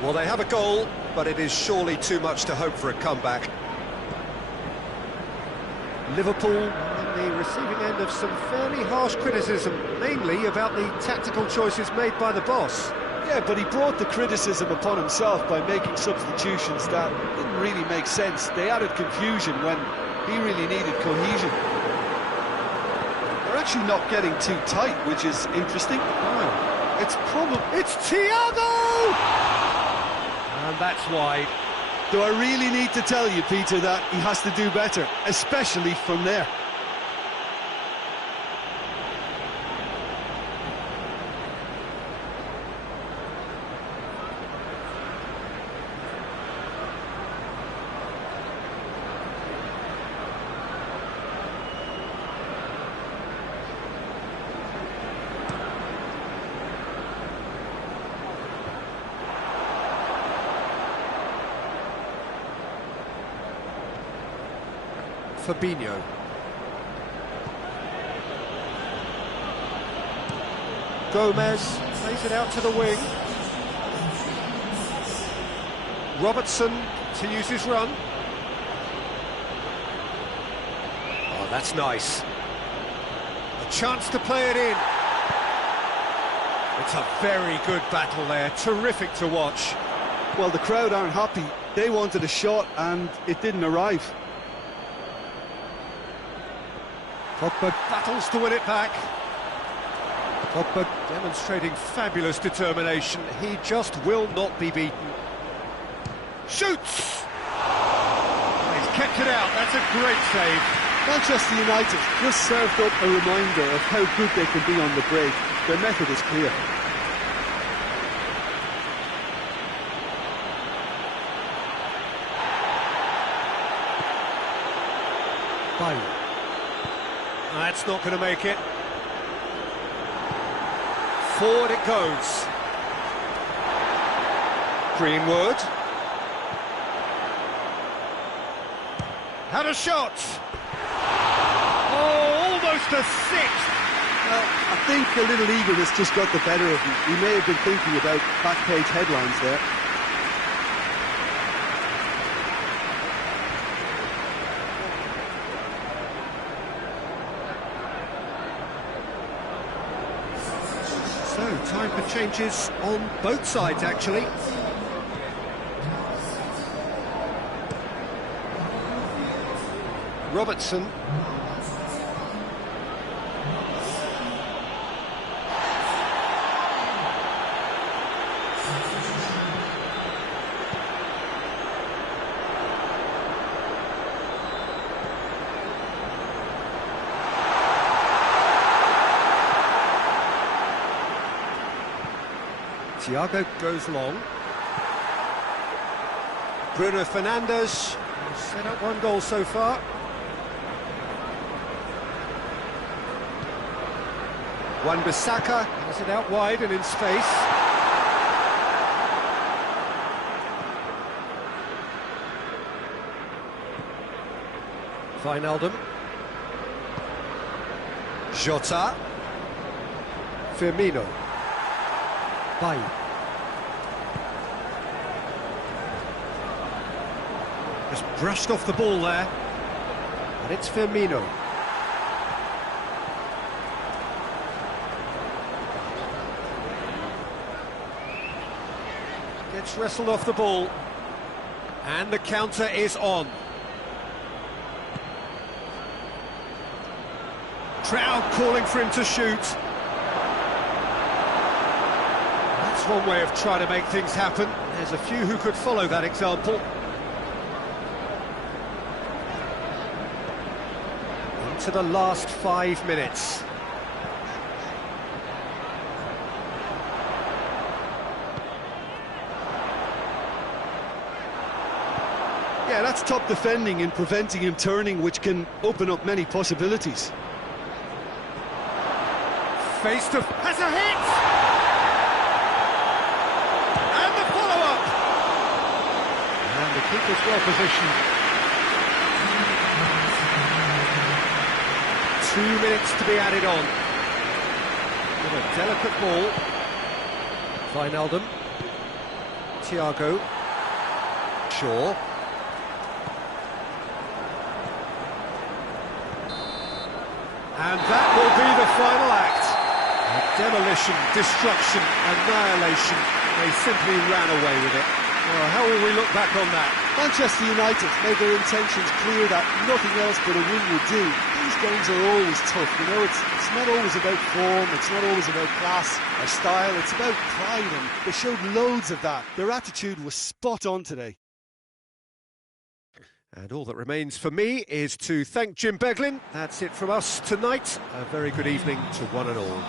Well, they have a goal, but it is surely too much to hope for a comeback. Liverpool on the receiving end of some fairly harsh criticism, mainly about the tactical choices made by the boss. Yeah, but he brought the criticism upon himself by making substitutions that didn't really make sense. They added confusion when he really needed cohesion. They're actually not getting too tight, which is interesting. Oh, it's Thiago! And that's wide. Do I really need to tell you, Peter, that he has to do better, especially from there? Fabinho. Gomez plays it out to the wing. Robertson to use his run. Oh, that's nice. A chance to play it in. It's a very good battle there, terrific to watch. Well, the crowd aren't happy. They wanted a shot and it didn't arrive. Pogba battles to win it back. Pogba demonstrating fabulous determination. He just will not be beaten. Shoots! He's kept it out. That's a great save. Manchester United just served up a reminder of how good they can be on the break. Their method is clear. Bailly. That's not going to make it. Forward it goes. Greenwood. Had a shot. Oh, almost a sixth. Well, I think a little eagerness just got the better of him. He may have been thinking about back-page headlines there. So, time for changes on both sides, actually. Robertson. Thiago goes long. Bruno Fernandes has set up one goal so far. Wan-Bissaka has it out wide and in space. Wijnaldum. Jota. Firmino. Bailly. Just brushed off the ball there. And it's Firmino. Gets wrestled off the ball. And the counter is on. Crowd calling for him to shoot. That's one way of trying to make things happen. There's a few who could follow that example. Into the last 5 minutes. Yeah, that's top defending and preventing him turning, which can open up many possibilities. Face to... has a hit! And the follow-up! And the keeper's well positioned. 2 minutes to be added on. With a delicate ball. Wijnaldum. Thiago. Shaw. And that will be the final act. Demolition, destruction, annihilation. They simply ran away with it. Well, how will we look back on that? Manchester United made their intentions clear that nothing else but a win would do. These games are always tough, you know, it's not always about form, it's not always about class or style, it's about pride, and they showed loads of that. Their attitude was spot on today. And all that remains for me is to thank Jim Beglin. That's it from us tonight. A very good evening to one and all.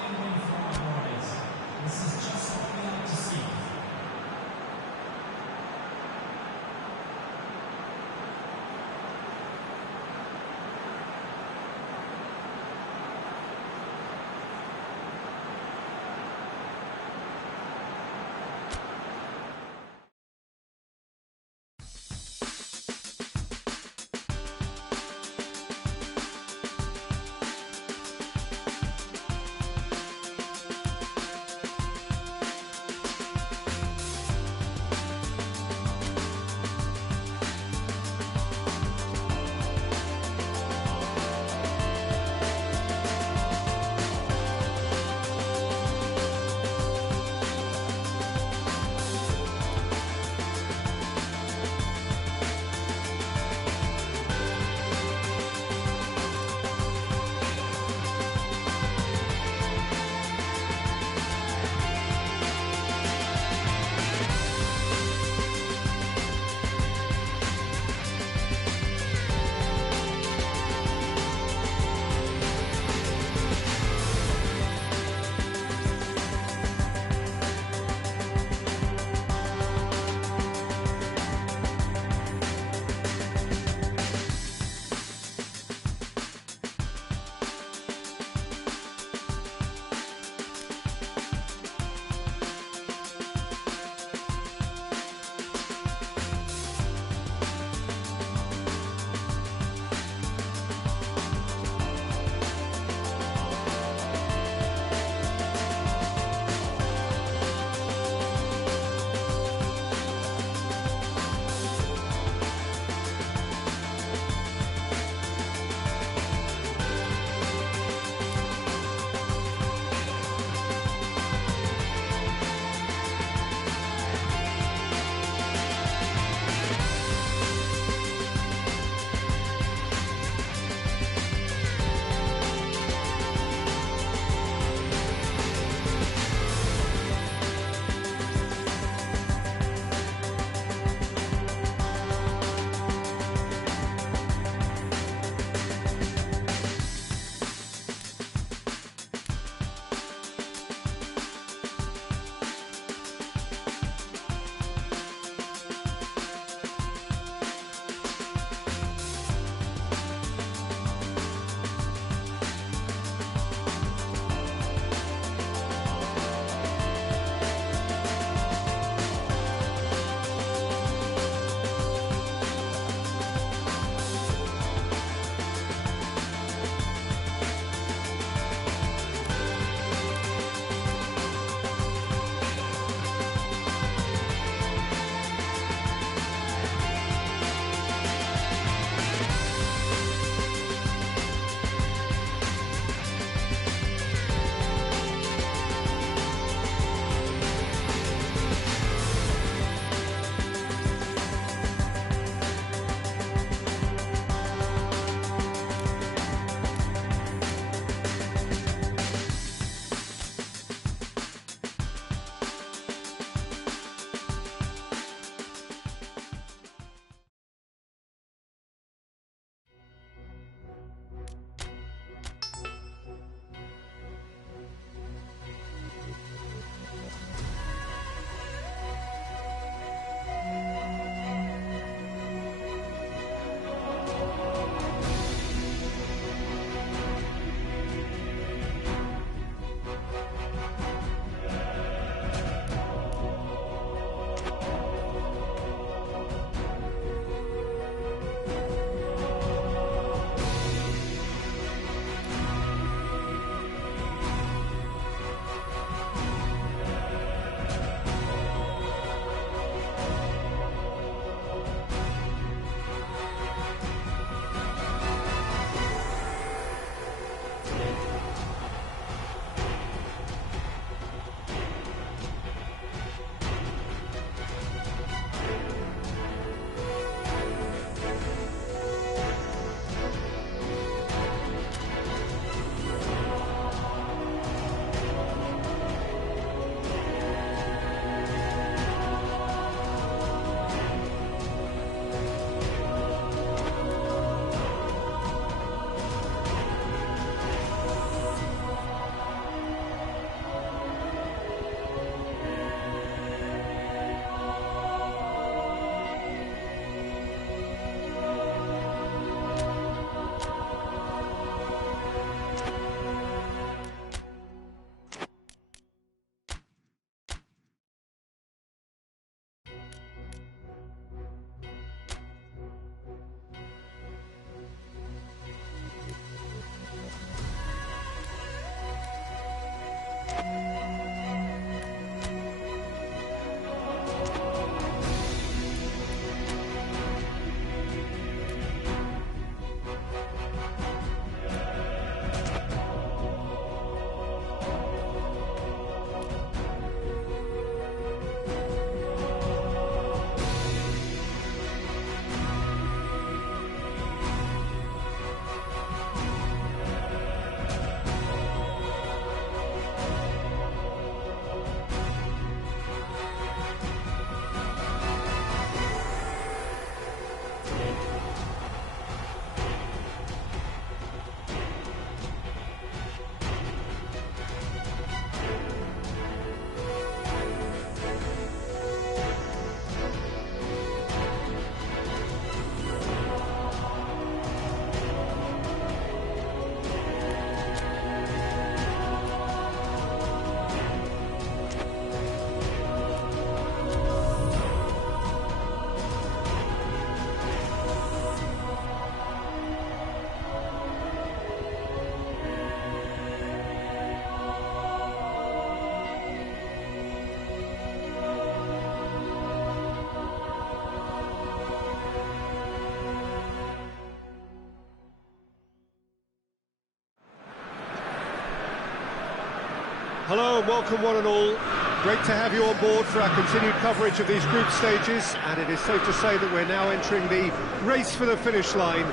Hello and welcome one and all. Great to have you on board for our continued coverage of these group stages, and it is safe to say that we're now entering the race for the finish line.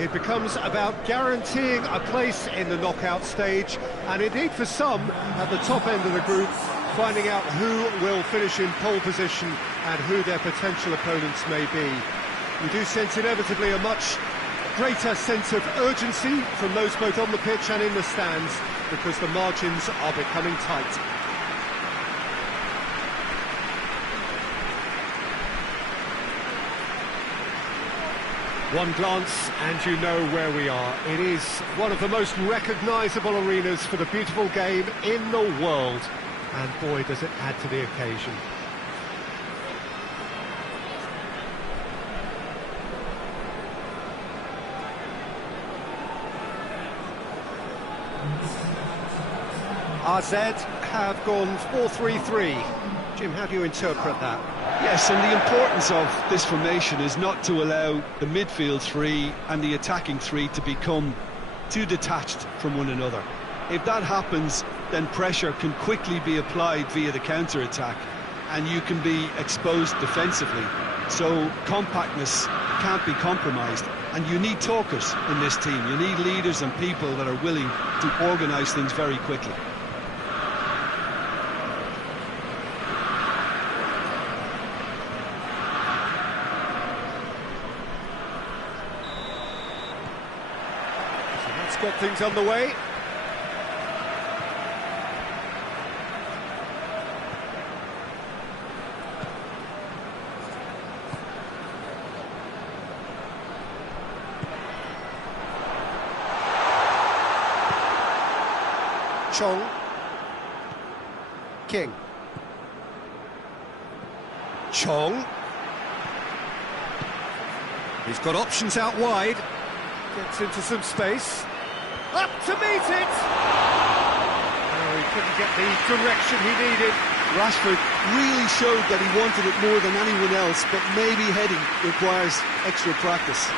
It becomes about guaranteeing a place in the knockout stage, and indeed for some, at the top end of the group, finding out who will finish in pole position and who their potential opponents may be. We do sense inevitably a much greater sense of urgency from those both on the pitch and in the stands, because the margins are becoming tight. One glance and you know where we are. It is one of the most recognisable arenas for the beautiful game in the world, and boy does it add to the occasion. AZ have gone 4-3-3. Jim, how do you interpret that? Yes, and the importance of this formation is not to allow the midfield three and the attacking three to become too detached from one another. If that happens, then pressure can quickly be applied via the counter-attack, and you can be exposed defensively. So compactness can't be compromised, and you need talkers in this team. You need leaders and people that are willing to organise things very quickly. Got things underway. Chong. King. Chong. He's got options out wide. Gets into some space. Up to meet it! Oh, he couldn't get the direction he needed. Rashford really showed that he wanted it more than anyone else, but maybe heading requires extra practice.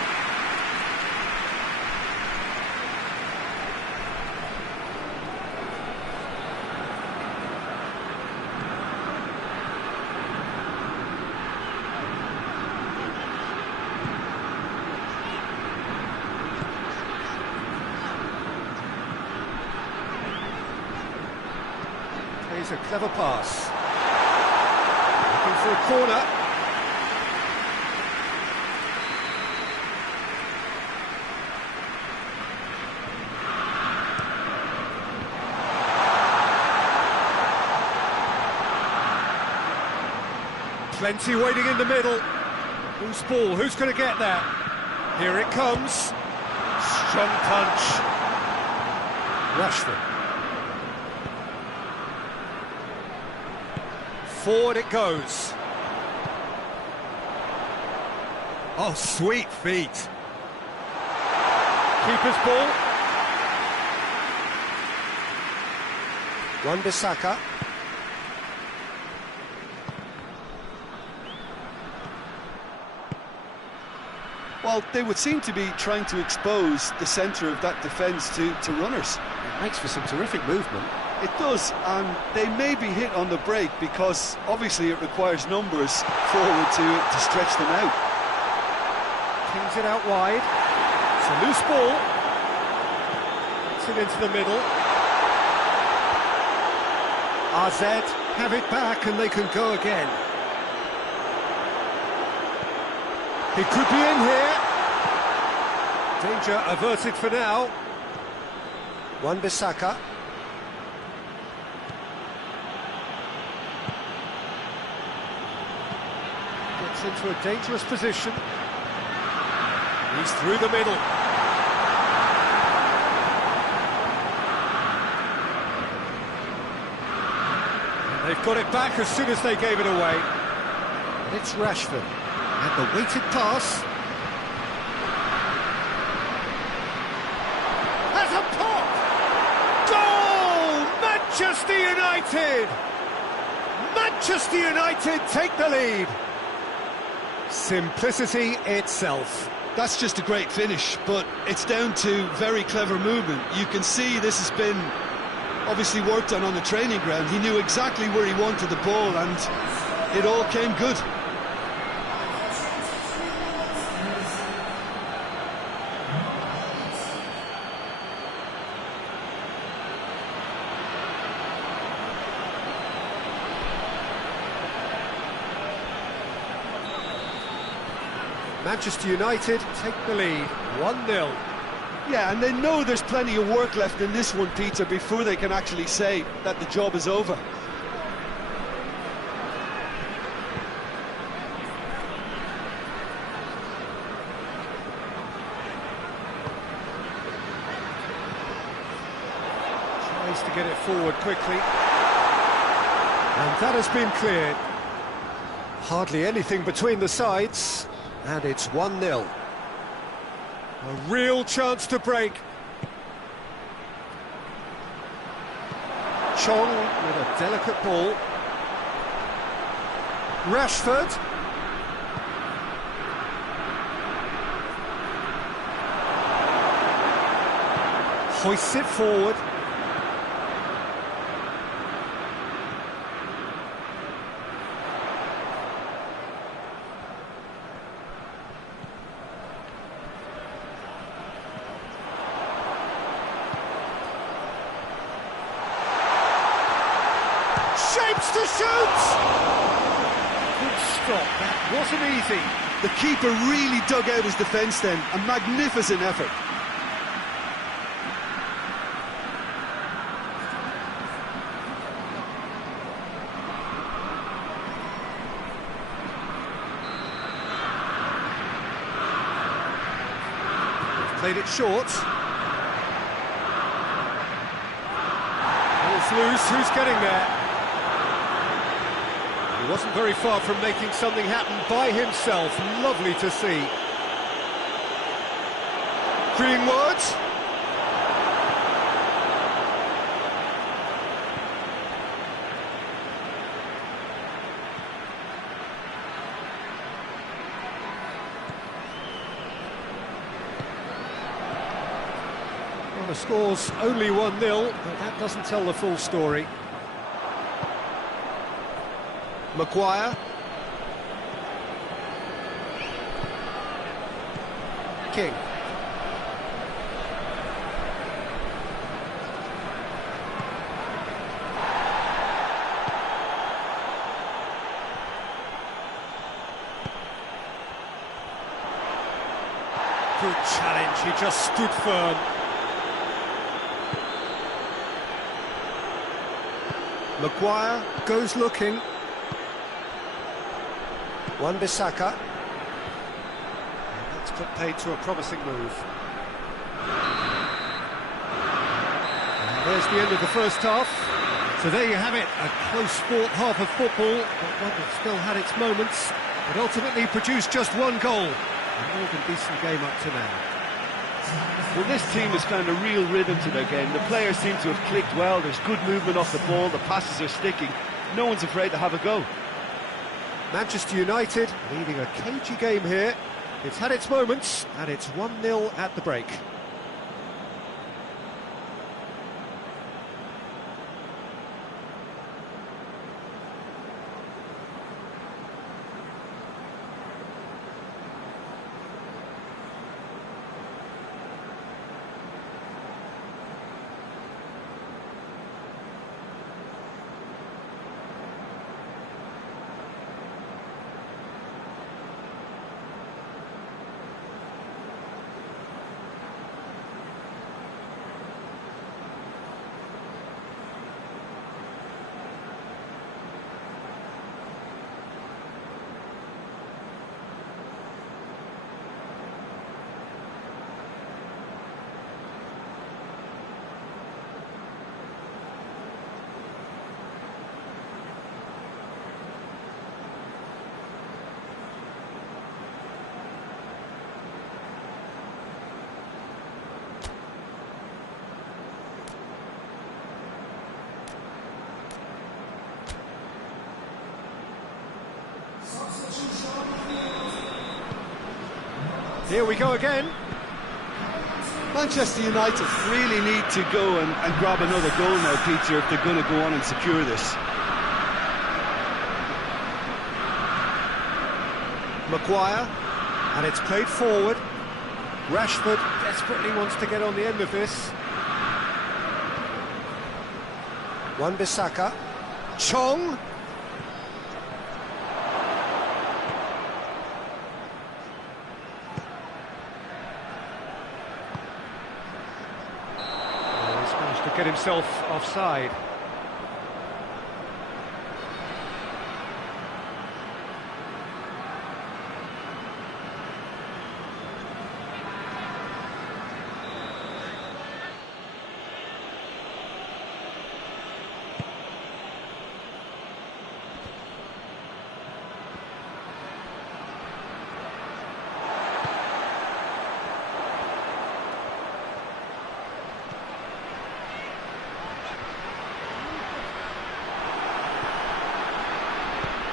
Here's a clever pass. Looking for a corner. Plenty waiting in the middle. Who's ball? Who's going to get that? Here it comes. Strong punch. Rashford. Forward it goes. Oh, sweet feet. Keeper's ball. Wan-Bissaka. Well, they would seem to be trying to expose the centre of that defence to runners. It makes for some terrific movement. It does, and they may be hit on the break because obviously it requires numbers forward to stretch them out. Pings it out wide. It's a loose ball. It's it into the middle. AZ have it back and they can go again. He could be in here. Danger averted for now. Wan-Bissaka. Gets into a dangerous position. He's through the middle. And they've got it back as soon as they gave it away. And it's Rashford. And the weighted pass. Has a pop! Goal! Manchester United! Manchester United take the lead. Simplicity itself. That's just a great finish, but it's down to very clever movement. You can see this has been obviously worked on the training ground. He knew exactly where he wanted the ball, and it all came good. Manchester United take the lead, 1-0. Yeah, and they know there's plenty of work left in this one, Peter, before they can actually say that the job is over. Tries to get it forward quickly. And that has been cleared. Hardly anything between the sides, and it's 1-0. A real chance to break. Chong with a delicate ball. Rashford. Hoists it forward. Shapes to shoot! Good stop, that wasn't easy. The keeper really dug out his defence then, a magnificent effort. Played it short. Ball's loose, who's getting there? He wasn't very far from making something happen by himself. Lovely to see. Greenwood. Well, the score's only 1-0, but that doesn't tell the full story. Maguire. King. Good challenge, he just stood firm. Maguire Goes looking. Wan-Bissaka. That's put paid to a promising move. And there's the end of the first half. So there you have it, a close-fought half of football, but one that still had its moments. It ultimately produced just one goal. A more than decent game up to now. Well, this team has found a real rhythm to their game. The players seem to have clicked well. There's good movement off the ball. The passes are sticking. No one's afraid to have a go. Manchester United leading a cagey game here. It's had its moments, and it's 1-0 at the break. Here we go again. Manchester United. Really need to go and grab another goal now, Peter, if they're going to go on and secure this. Maguire, and it's played forward. Rashford desperately wants to get on the end of this. Wan-Bissaka. Chong. He's managed to get himself offside.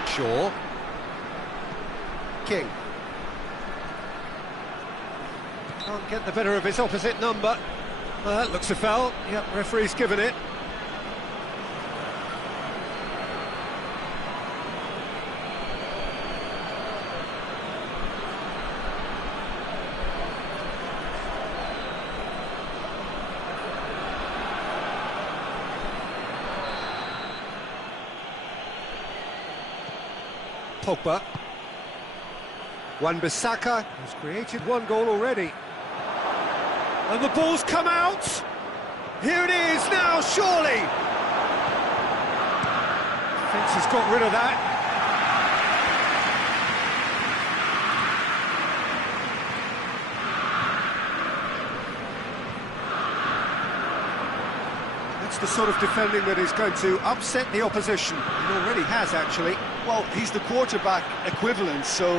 Shaw. King. Can't get the better of his opposite number. Well, that looks a foul. Yep, referee's given it. Pogba. Wan-Bissaka has created one goal already. And the ball's come out! Here it is now, surely! Fence has got rid of that. That's the sort of defending that is going to upset the opposition. It already has, actually. Well, he's the quarterback equivalent, so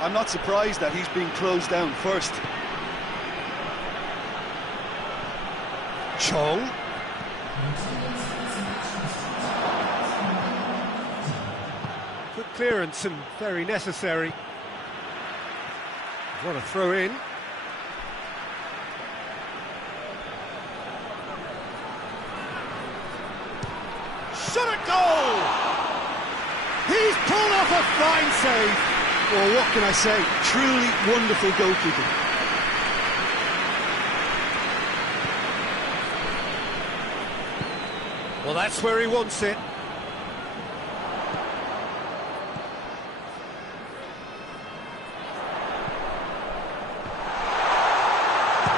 I'm not surprised that he's being closed down first. Chong. Good clearance and very necessary. What a throw in. Shot at goal! He's pulled off a fine save. Well, what can I say? Truly wonderful goalkeeping. Well, that's where he wants it.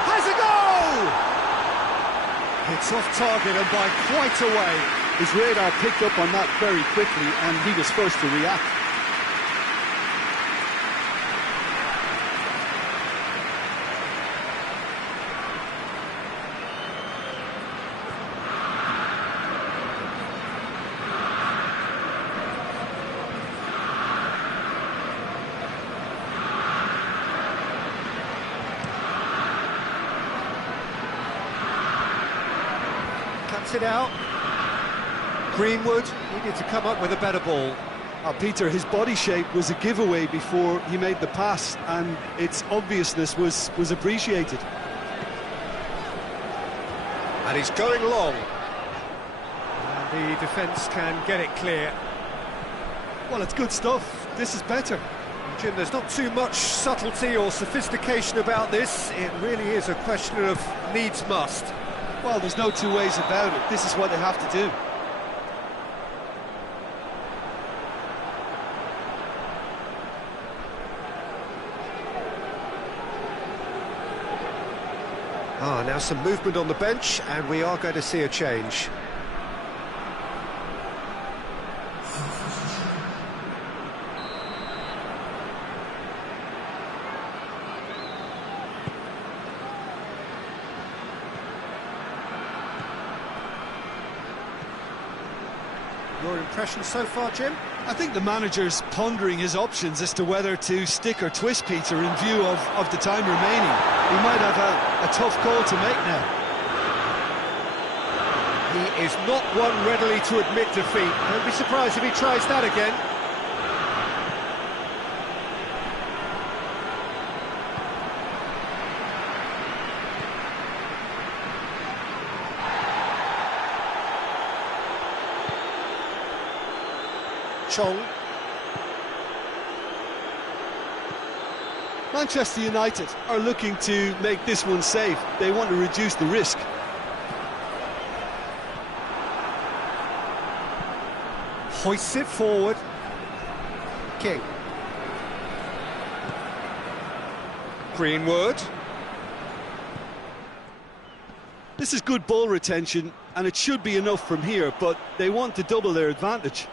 Has a goal! It's off target and by quite a way. His radar picked up on that very quickly, and he was first to react. Cuts it out. Greenwood needed to come up with a better ball. Peter, his body shape was a giveaway before he made the pass, and its obviousness was appreciated. And he's going long. And the defence can get it clear. Well, it's good stuff. This is better. Jim, there's not too much subtlety or sophistication about this. It really is a question of needs must. Well, there's no two ways about it. This is what they have to do. Now some movement on the bench, and we are going to see a change. Your impression so far, Jim? I think the manager's pondering his options as to whether to stick or twist Peter in view of the time remaining. He might have a tough call to make now. He is not one readily to admit defeat. Don't be surprised if he tries that again. Chong. Manchester United are looking to make this one safe. They want to reduce the risk. Hoists it forward. King. Greenwood. This is good ball retention, and it should be enough from here, but they want to double their advantage.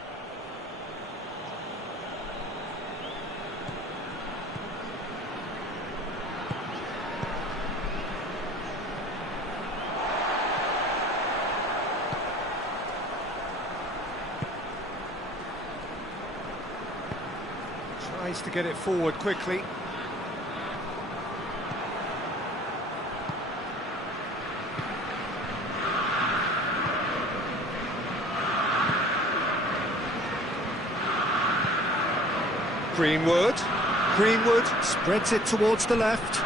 Tries to get it forward quickly. Greenwood spreads it towards the left.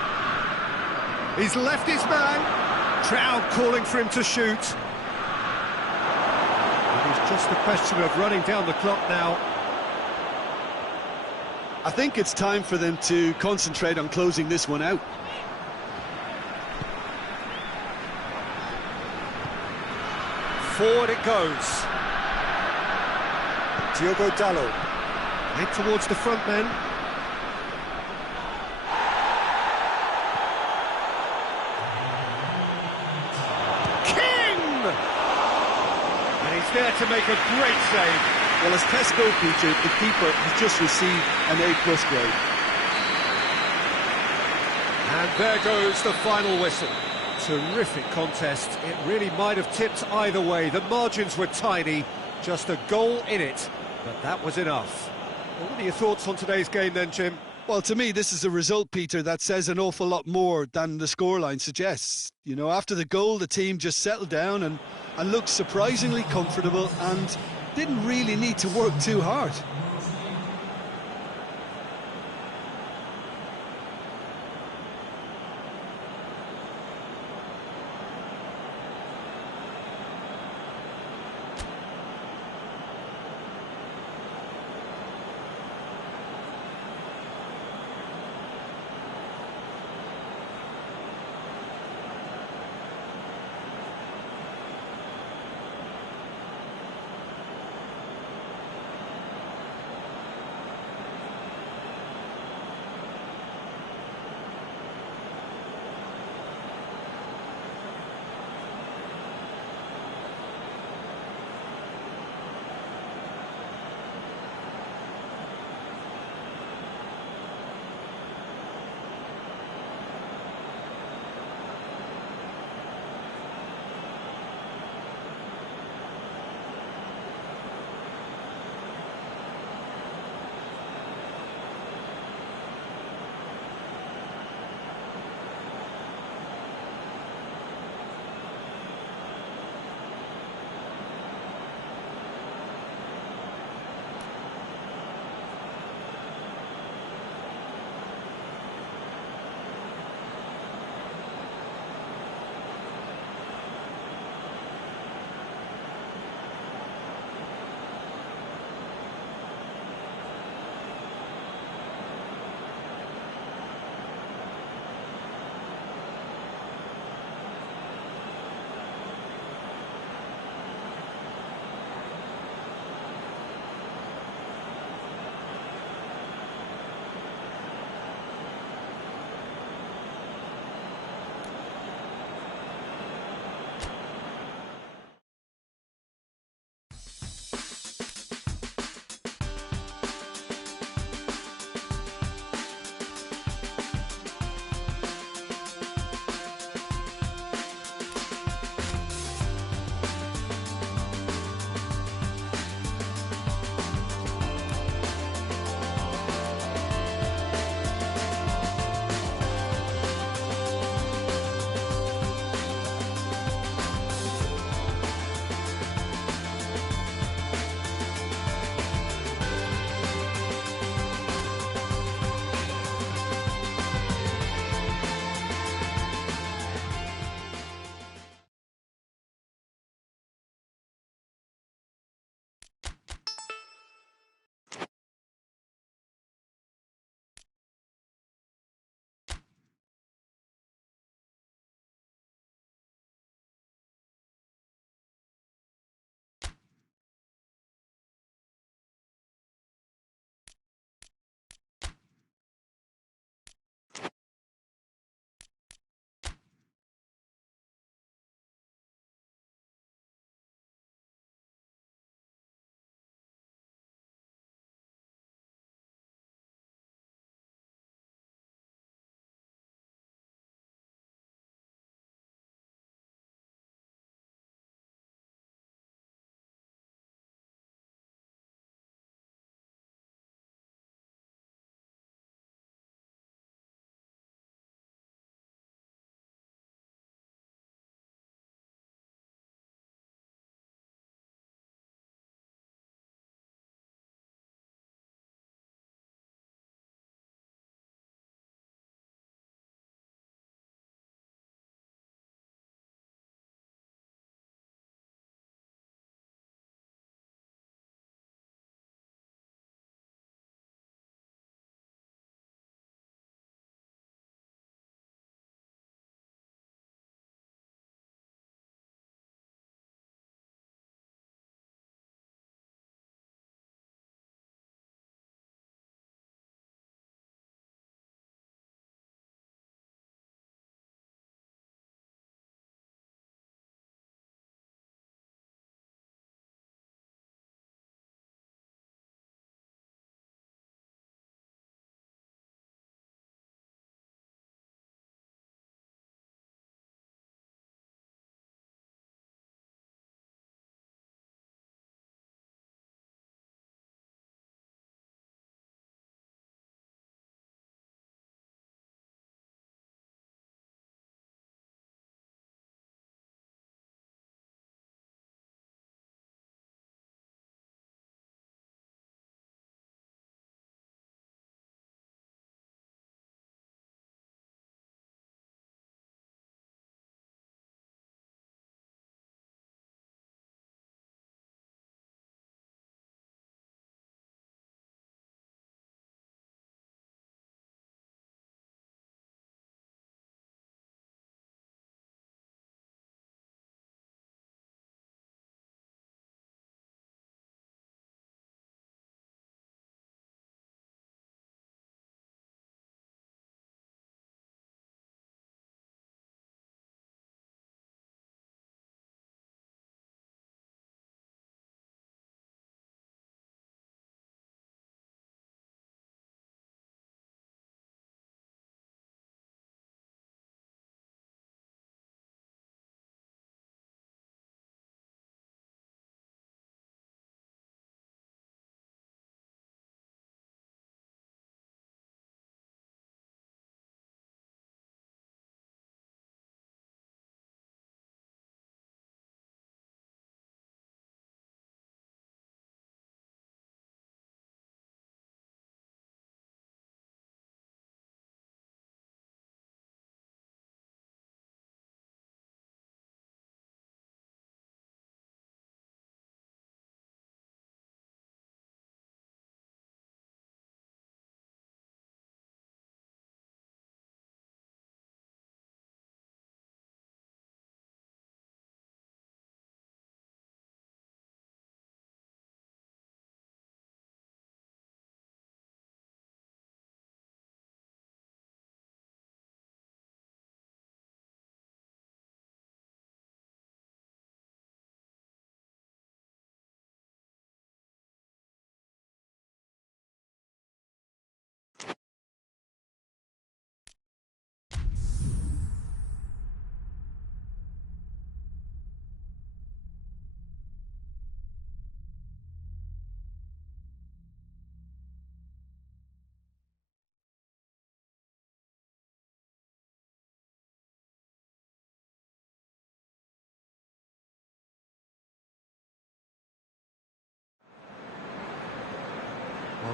He's left his man. Crowd calling for him to shoot. It is just a question of running down the clock now. I think it's time for them to concentrate on closing this one out. Forward it goes. Diogo Dalot. Head towards the front men. King! And he's there to make a great save. Well, as tests go, Peter, the keeper has just received an A+ grade. And there goes the final whistle. Terrific contest. It really might have tipped either way. The margins were tiny, just a goal in it, but that was enough. Well, what are your thoughts on today's game then, Jim? Well, to me, this is a result, Peter, that says an awful lot more than the scoreline suggests. You know, after the goal, the team just settled down and looked surprisingly comfortable and didn't really need to work too hard.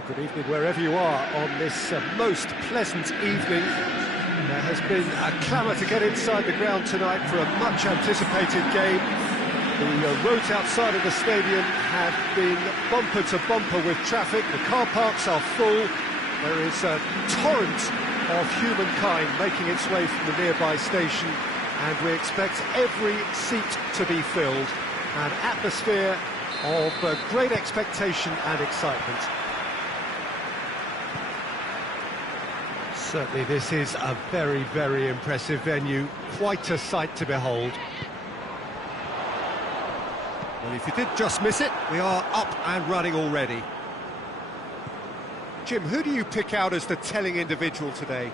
Good evening wherever you are on this most pleasant evening. There has been a clamour to get inside the ground tonight for a much anticipated game. The roads outside of the stadium have been bumper to bumper with traffic. The car parks are full. There is a torrent of humankind making its way from the nearby station, and we expect every seat to be filled. An atmosphere of great expectation and excitement. Certainly this is a very, very impressive venue. Quite a sight to behold. Well, if you did just miss it, we are up and running already. Jim, who do you pick out as the telling individual today?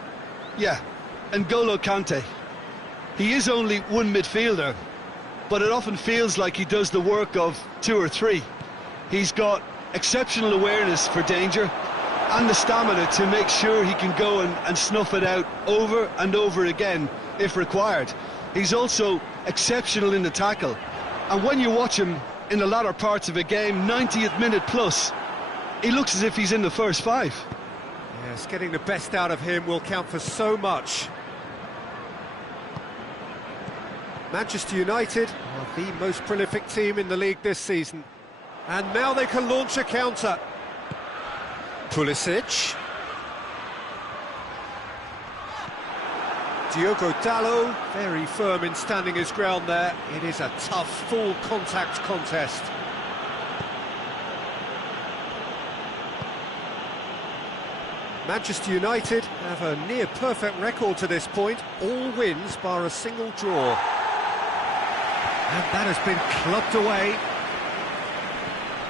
Yeah, N'Golo Kante. He is only one midfielder, but it often feels like he does the work of two or three. He's got exceptional awareness for danger and the stamina to make sure he can go and snuff it out over and over again if required. He's also exceptional in the tackle, and when you watch him in the latter parts of a game, 90th minute plus, he looks as if he's in the first five. Yes, getting the best out of him will count for so much. Manchester United are the most prolific team in the league this season. And now they can launch a counter. Pulisic. Diogo Dalot, very firm in standing his ground there. It is a tough, full contact contest. Manchester United have a near-perfect record to this point. All wins bar a single draw. And that has been clubbed away.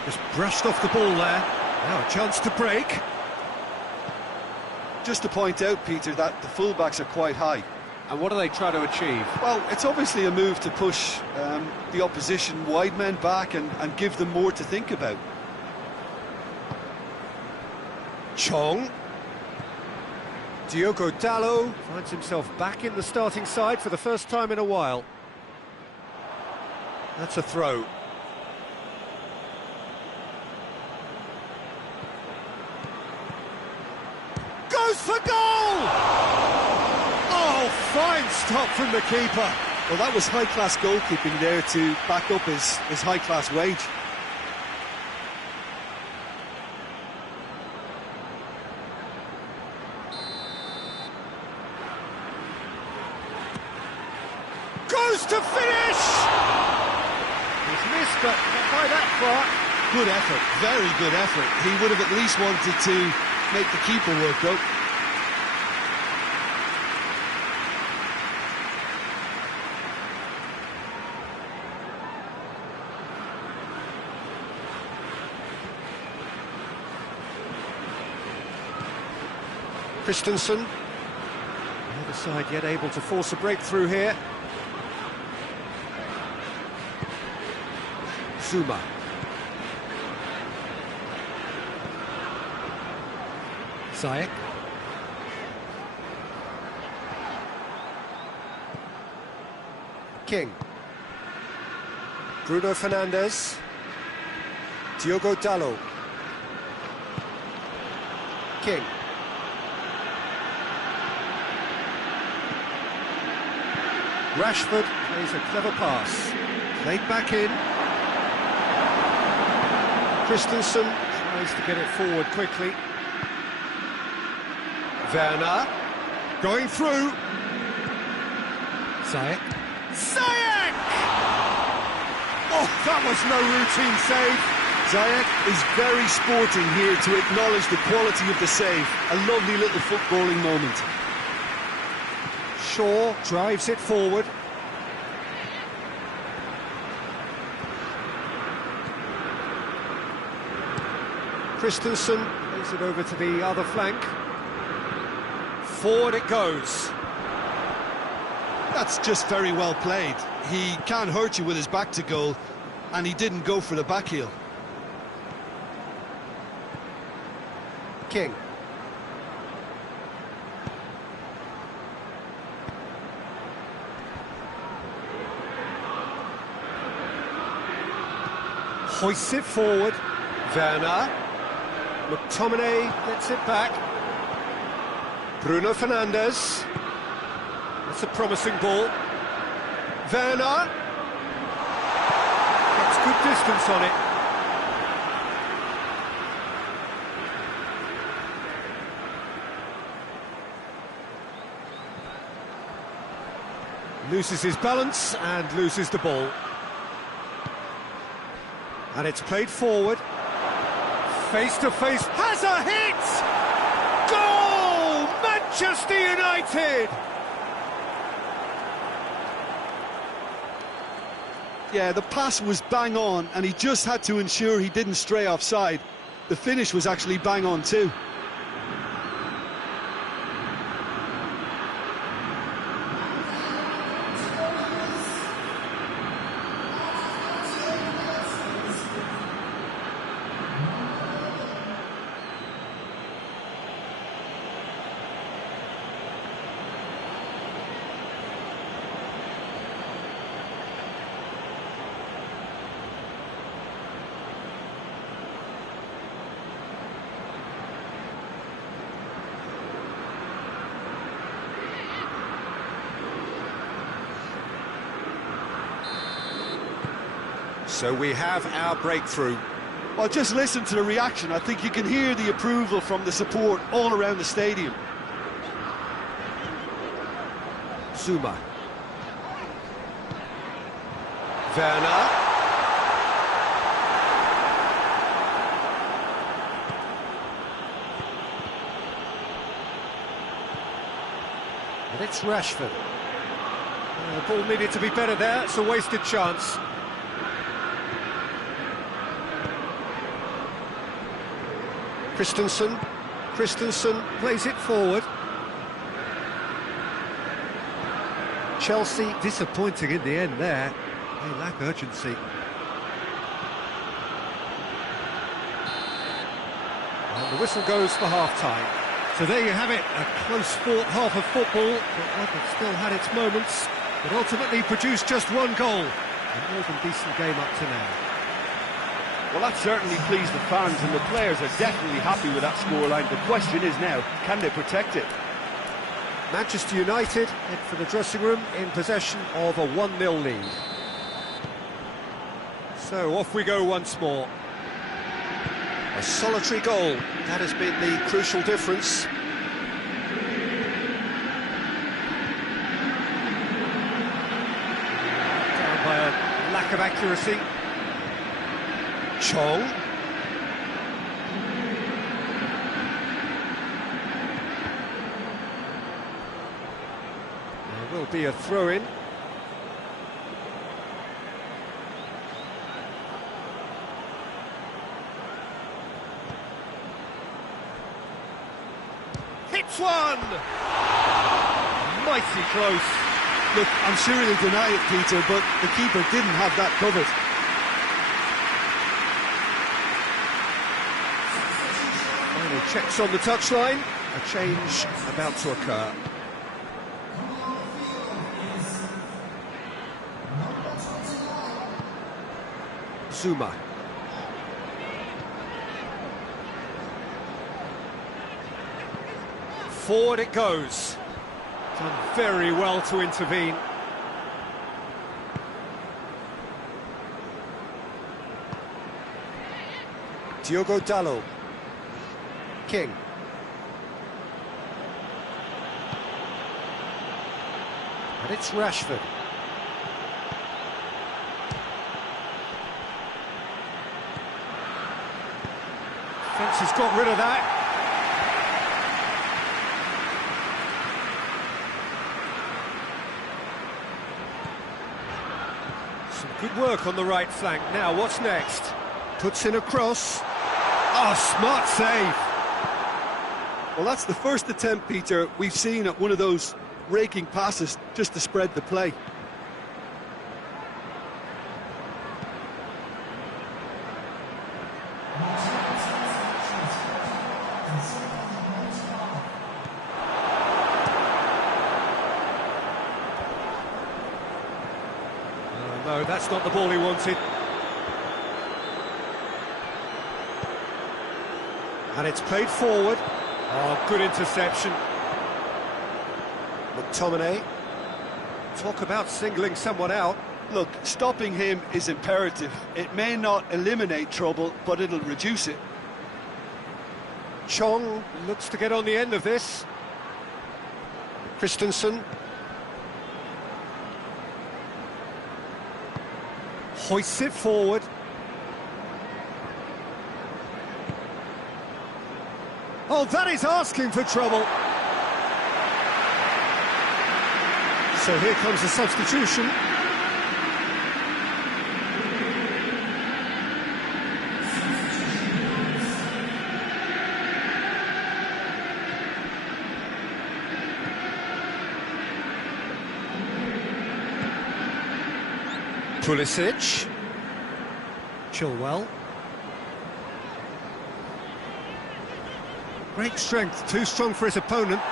Just brushed off the ball there. Now a chance to break. Just to point out, Peter, that the fullbacks are quite high. And what do they try to achieve? Well, it's obviously a move to push the opposition wide men back and give them more to think about. Chong. Diogo Dalot finds himself back in the starting side for the first time in a while. That's a throw. Goes for goal! Oh, fine stop from the keeper. Well, that was high-class goalkeeping there to back up his high-class wage. Goes to finish! He's missed, but not by that far. Good effort, very good effort. He would have at least wanted to make the keeper work, though. Christensen. The other side yet able to force a breakthrough here. Zuma. Ziyech. King. Bruno Fernandes. Diogo Dalot. King. Rashford plays a clever pass. Played back in. Christensen tries to get it forward quickly. Werner. Going through. Ziyech. Ziyech! Oh, that was no routine save. Ziyech is very sporting here to acknowledge the quality of the save. A lovely little footballing moment. Shaw drives it forward. Christensen plays it over to the other flank. Forward it goes. That's just very well played. He can't hurt you with his back to goal, and he didn't go for the back heel. King. Hoists it forward. Werner. McTominay gets it back. Bruno Fernandes. That's a promising ball. Werner. Gets good distance on it. Loses his balance and loses the ball. And it's played forward. Face to face. Has a hit! Goal! Manchester United! Yeah, the pass was bang on, and he just had to ensure he didn't stray offside. The finish was actually bang on too. So we have our breakthrough. Well, just listen to the reaction. I think you can hear the approval from the support all around the stadium. Zuma. Werner. And it's Rashford. The ball needed to be better there. It's a wasted chance. Christensen plays it forward. Chelsea disappointing in the end there. They lack urgency. And the whistle goes for half-time. So there you have it, a close-fought half of football, but one that still had its moments, but ultimately produced just one goal. A more than decent game up to now. Well, that certainly pleased the fans, and the players are definitely happy with that scoreline. The question is now, can they protect it? Manchester United head for the dressing room in possession of a 1-0 lead. So off we go once more. A solitary goal, that has been the crucial difference. Down by a lack of accuracy. Chong. There will be a throw-in. Hits one! Mighty close. Look, I'm sure he'll deny it, Peter, but the keeper didn't have that covered. Checks on the touchline, a change about to occur. Zuma. Forward it goes. Done very well to intervene. Diogo Dalot. King. And it's Rashford. Defence has got rid of that. Some good work on the right flank. Now, what's next? Puts in a cross. Oh, smart save. Well, that's the first attempt, Peter, we've seen at one of those raking passes just to spread the play. No, that's not the ball he wanted. And it's played forward. Oh, good interception. McTominay. Talk about singling someone out. Look, stopping him is imperative. It may not eliminate trouble, but it'll reduce it. Chong looks to get on the end of this. Christensen. Hoists it forward. Oh, that is asking for trouble. So here comes the substitution. Pulisic. Chilwell. Great strength, too strong for his opponent.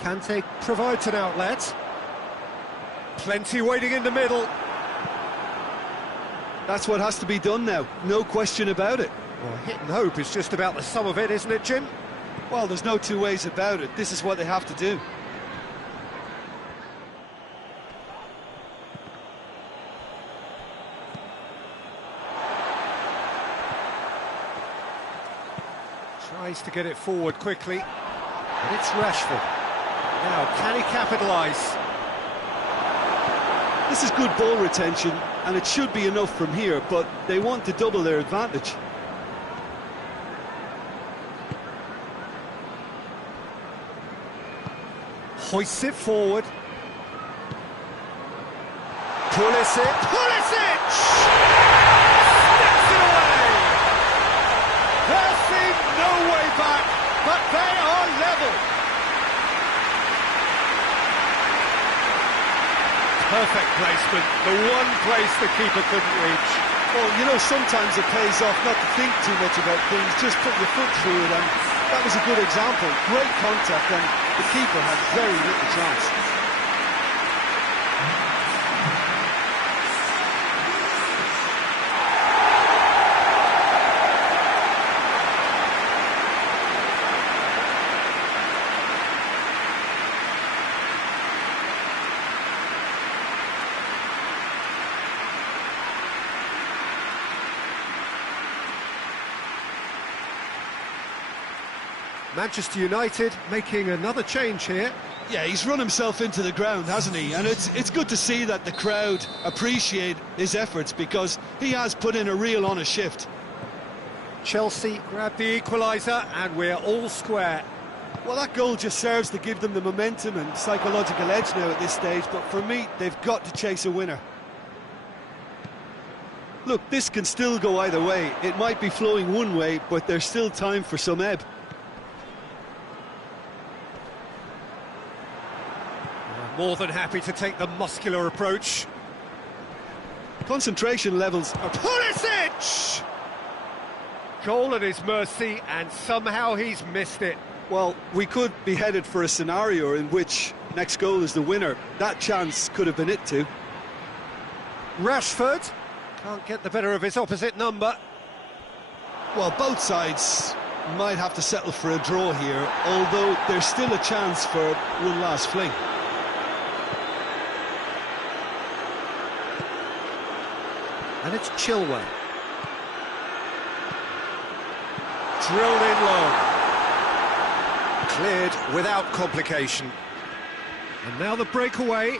Kante provides an outlet. Plenty waiting in the middle. That's what has to be done now, no question about it. Well, hit and hope is just about the sum of it, isn't it, Jim? Well, there's no two ways about it. This is what they have to do. Tries to get it forward quickly. And it's Rashford. Now, can he capitalise? This is good ball retention, and it should be enough from here, but they want to double their advantage. Hoists it forward. Pulisic. Pulisic! Sticks it away! There seemed no way back, but they are level. Perfect placement, the one place the keeper couldn't reach. Well, you know, sometimes it pays off not to think too much about things, just put your foot through it, and that was a good example. Great contact, and the keeper had very little chance. Manchester United making another change here. Yeah, he's run himself into the ground, hasn't he? And it's good to see that the crowd appreciate his efforts, because he has put in a real honest shift. Chelsea grab the equaliser and we're all square. Well, that goal just serves to give them the momentum and psychological edge now at this stage, but for me, they've got to chase a winner. Look, this can still go either way. It might be flowing one way, but there's still time for some ebb. More than happy to take the muscular approach. Concentration levels are... Pulisic! Goal at his mercy, and somehow he's missed it. Well, we could be headed for a scenario in which next goal is the winner. That chance could have been it too. Rashford can't get the better of his opposite number. Well, both sides might have to settle for a draw here, although there's still a chance for one last fling. And it's Chilwell. Drilled in low. Cleared without complication. And now the breakaway.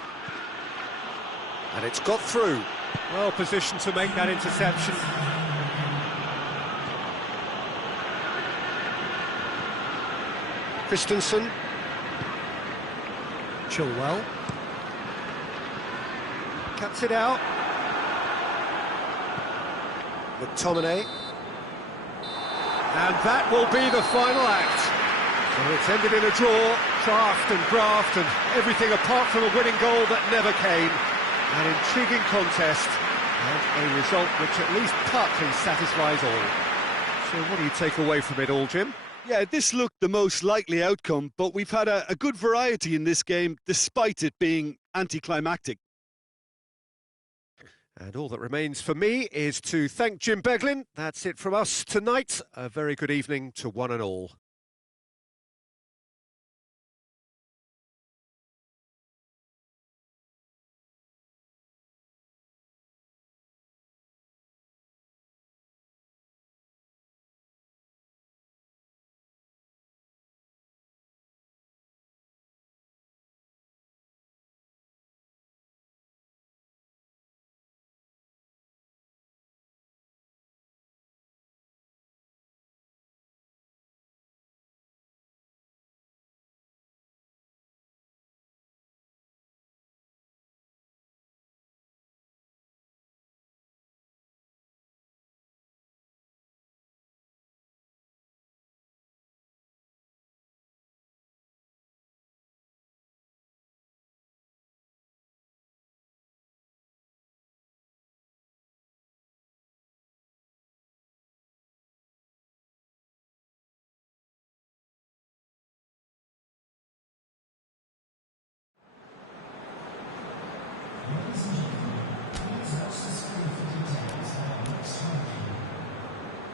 And it's got through. Well positioned to make that interception. Christensen. Chilwell. Cuts it out. McTominay. And that will be the final act. So it's ended in a draw, draft and graft and everything apart from a winning goal that never came. An intriguing contest and a result which at least partly satisfies all. So what do you take away from it all, Jim? Yeah, this looked the most likely outcome, but we've had a good variety in this game, despite it being anticlimactic. And all that remains for me is to thank Jim Beglin. That's it from us tonight. A very good evening to one and all.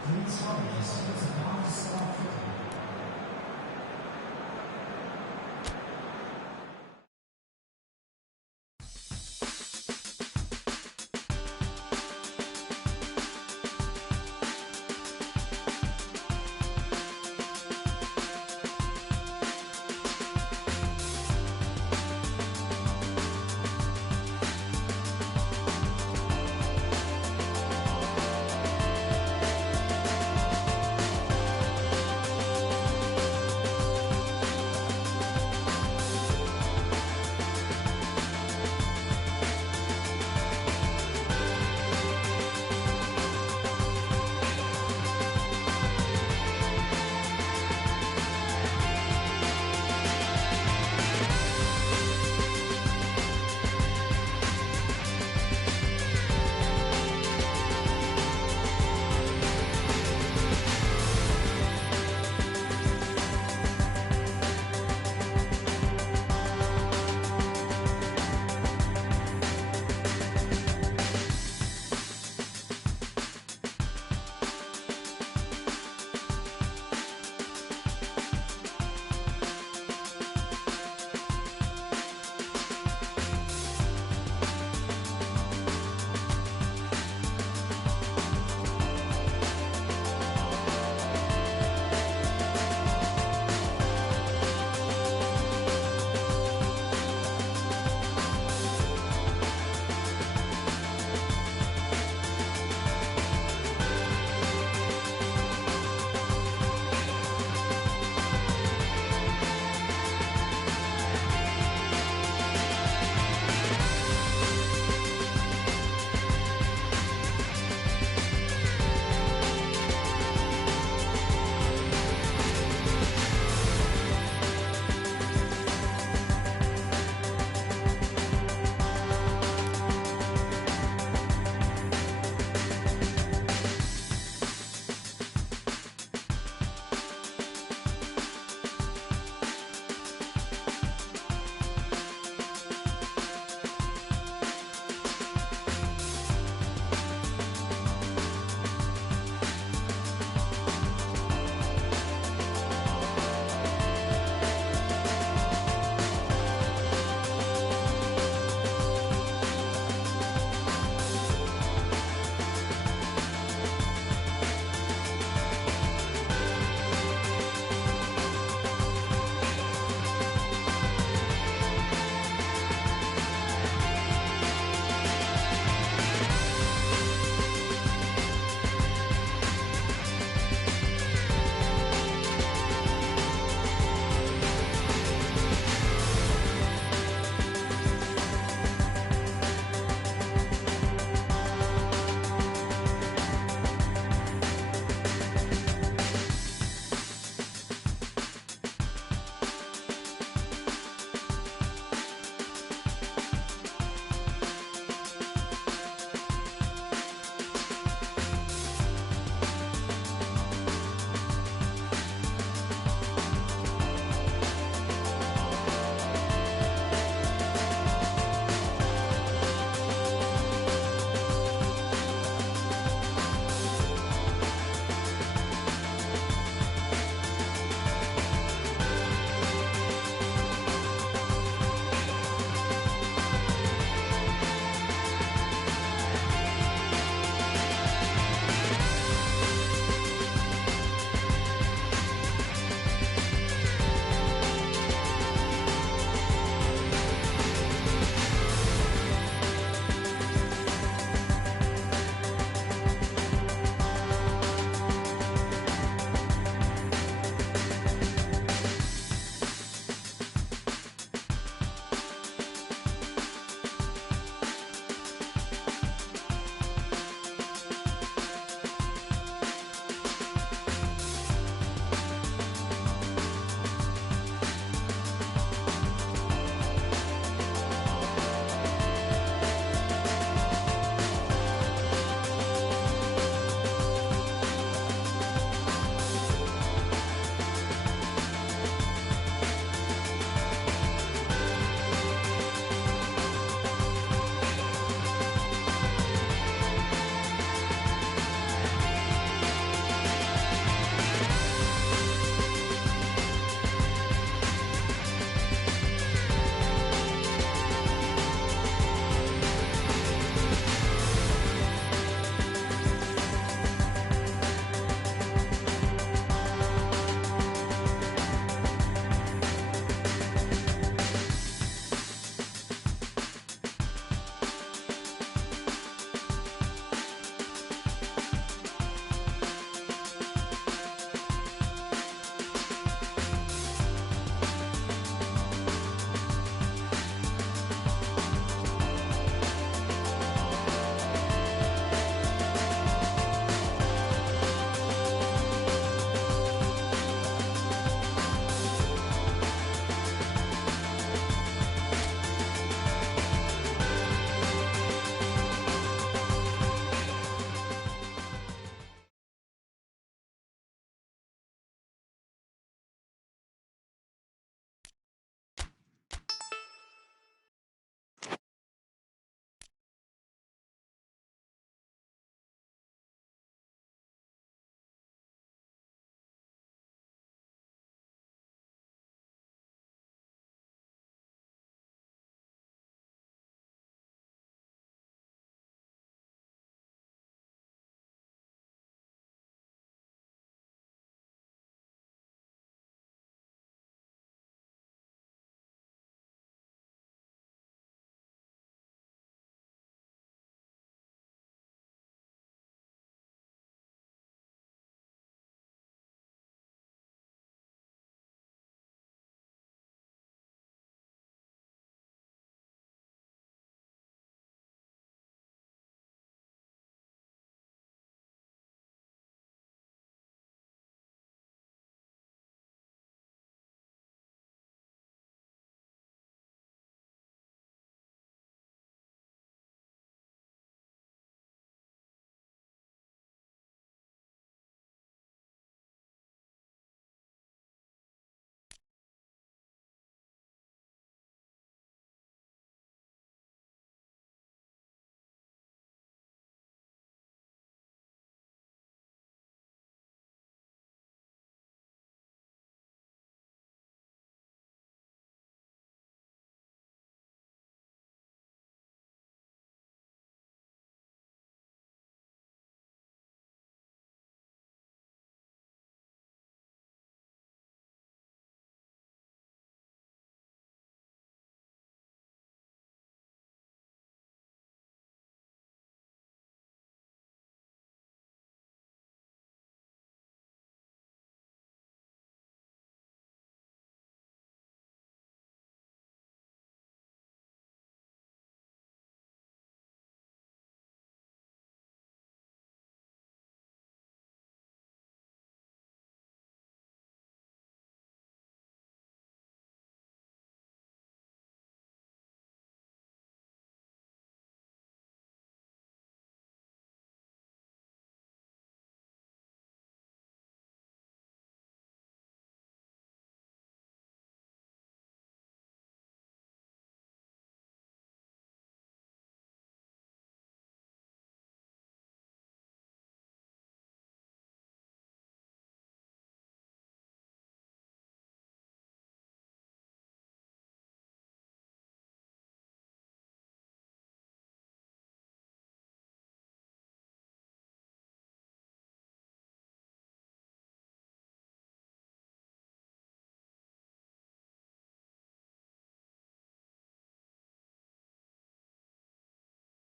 Please hold this